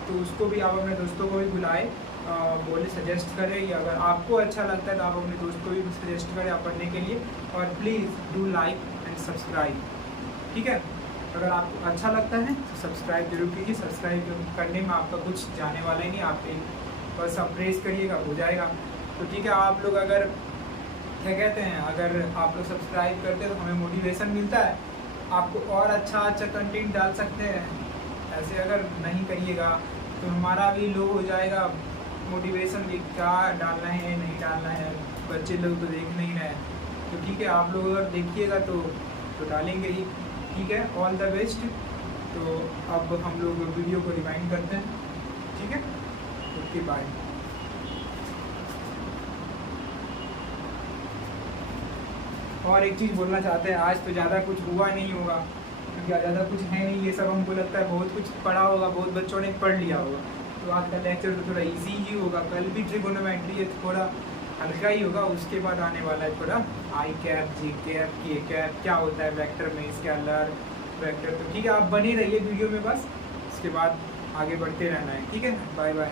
तो उसको भी आप अपने दोस्तों को भी बुलाए, बोले सजेस्ट करें, या अगर आपको अच्छा लगता है तो आप अपने दोस्त को भी सजेस्ट करें आप पढ़ने के लिए। और please do like and subscribe, ठीक है। अगर आपको अच्छा लगता है तो सब्सक्राइब जरूर कीजिए, सब्सक्राइब करने में आपका कुछ जाने वाला ही नहीं, आप बस आप प्रेस करिएगा, हो जाएगा। तो ठीक है, आप लोग अगर क्या कहते हैं, अगर आप लोग सब्सक्राइब करते हैं तो हमें मोटिवेशन मिलता है, आपको और अच्छा कंटेंट डाल सकते हैं। ऐसे अगर नहीं करिएगा तो हमारा भी लो हो जाएगा मोटिवेशन भी, क्या डालना है नहीं डालना है, बच्चे लोग तो देख नहीं रहे हैं, तो ठीक है आप लोग अगर देखिएगा तो डालेंगे ही। ठीक है, ऑल द बेस्ट। तो अब हम लोग वीडियो को रिवाइंड करते हैं। ठीक है, ओके बाय। और एक चीज़ बोलना चाहते हैं, आज तो ज़्यादा कुछ हुआ नहीं होगा क्योंकि ज़्यादा कुछ है नहीं, ये सब हमको लगता है बहुत कुछ पढ़ा होगा, बहुत बच्चों ने पढ़ लिया होगा। तो आज का लेक्चर तो थोड़ा इजी ही होगा, कल भी ट्रिगोनोमेट्री है थोड़ा हल्का ही होगा, उसके बाद आने वाला है थोड़ा आई कैप, जी कैप, के कैप, क्या होता है वेक्टर में, स्केलर वेक्टर। तो ठीक है, आप बने रहिए वीडियो में, बस इसके बाद आगे बढ़ते रहना है। ठीक है, बाय बाय।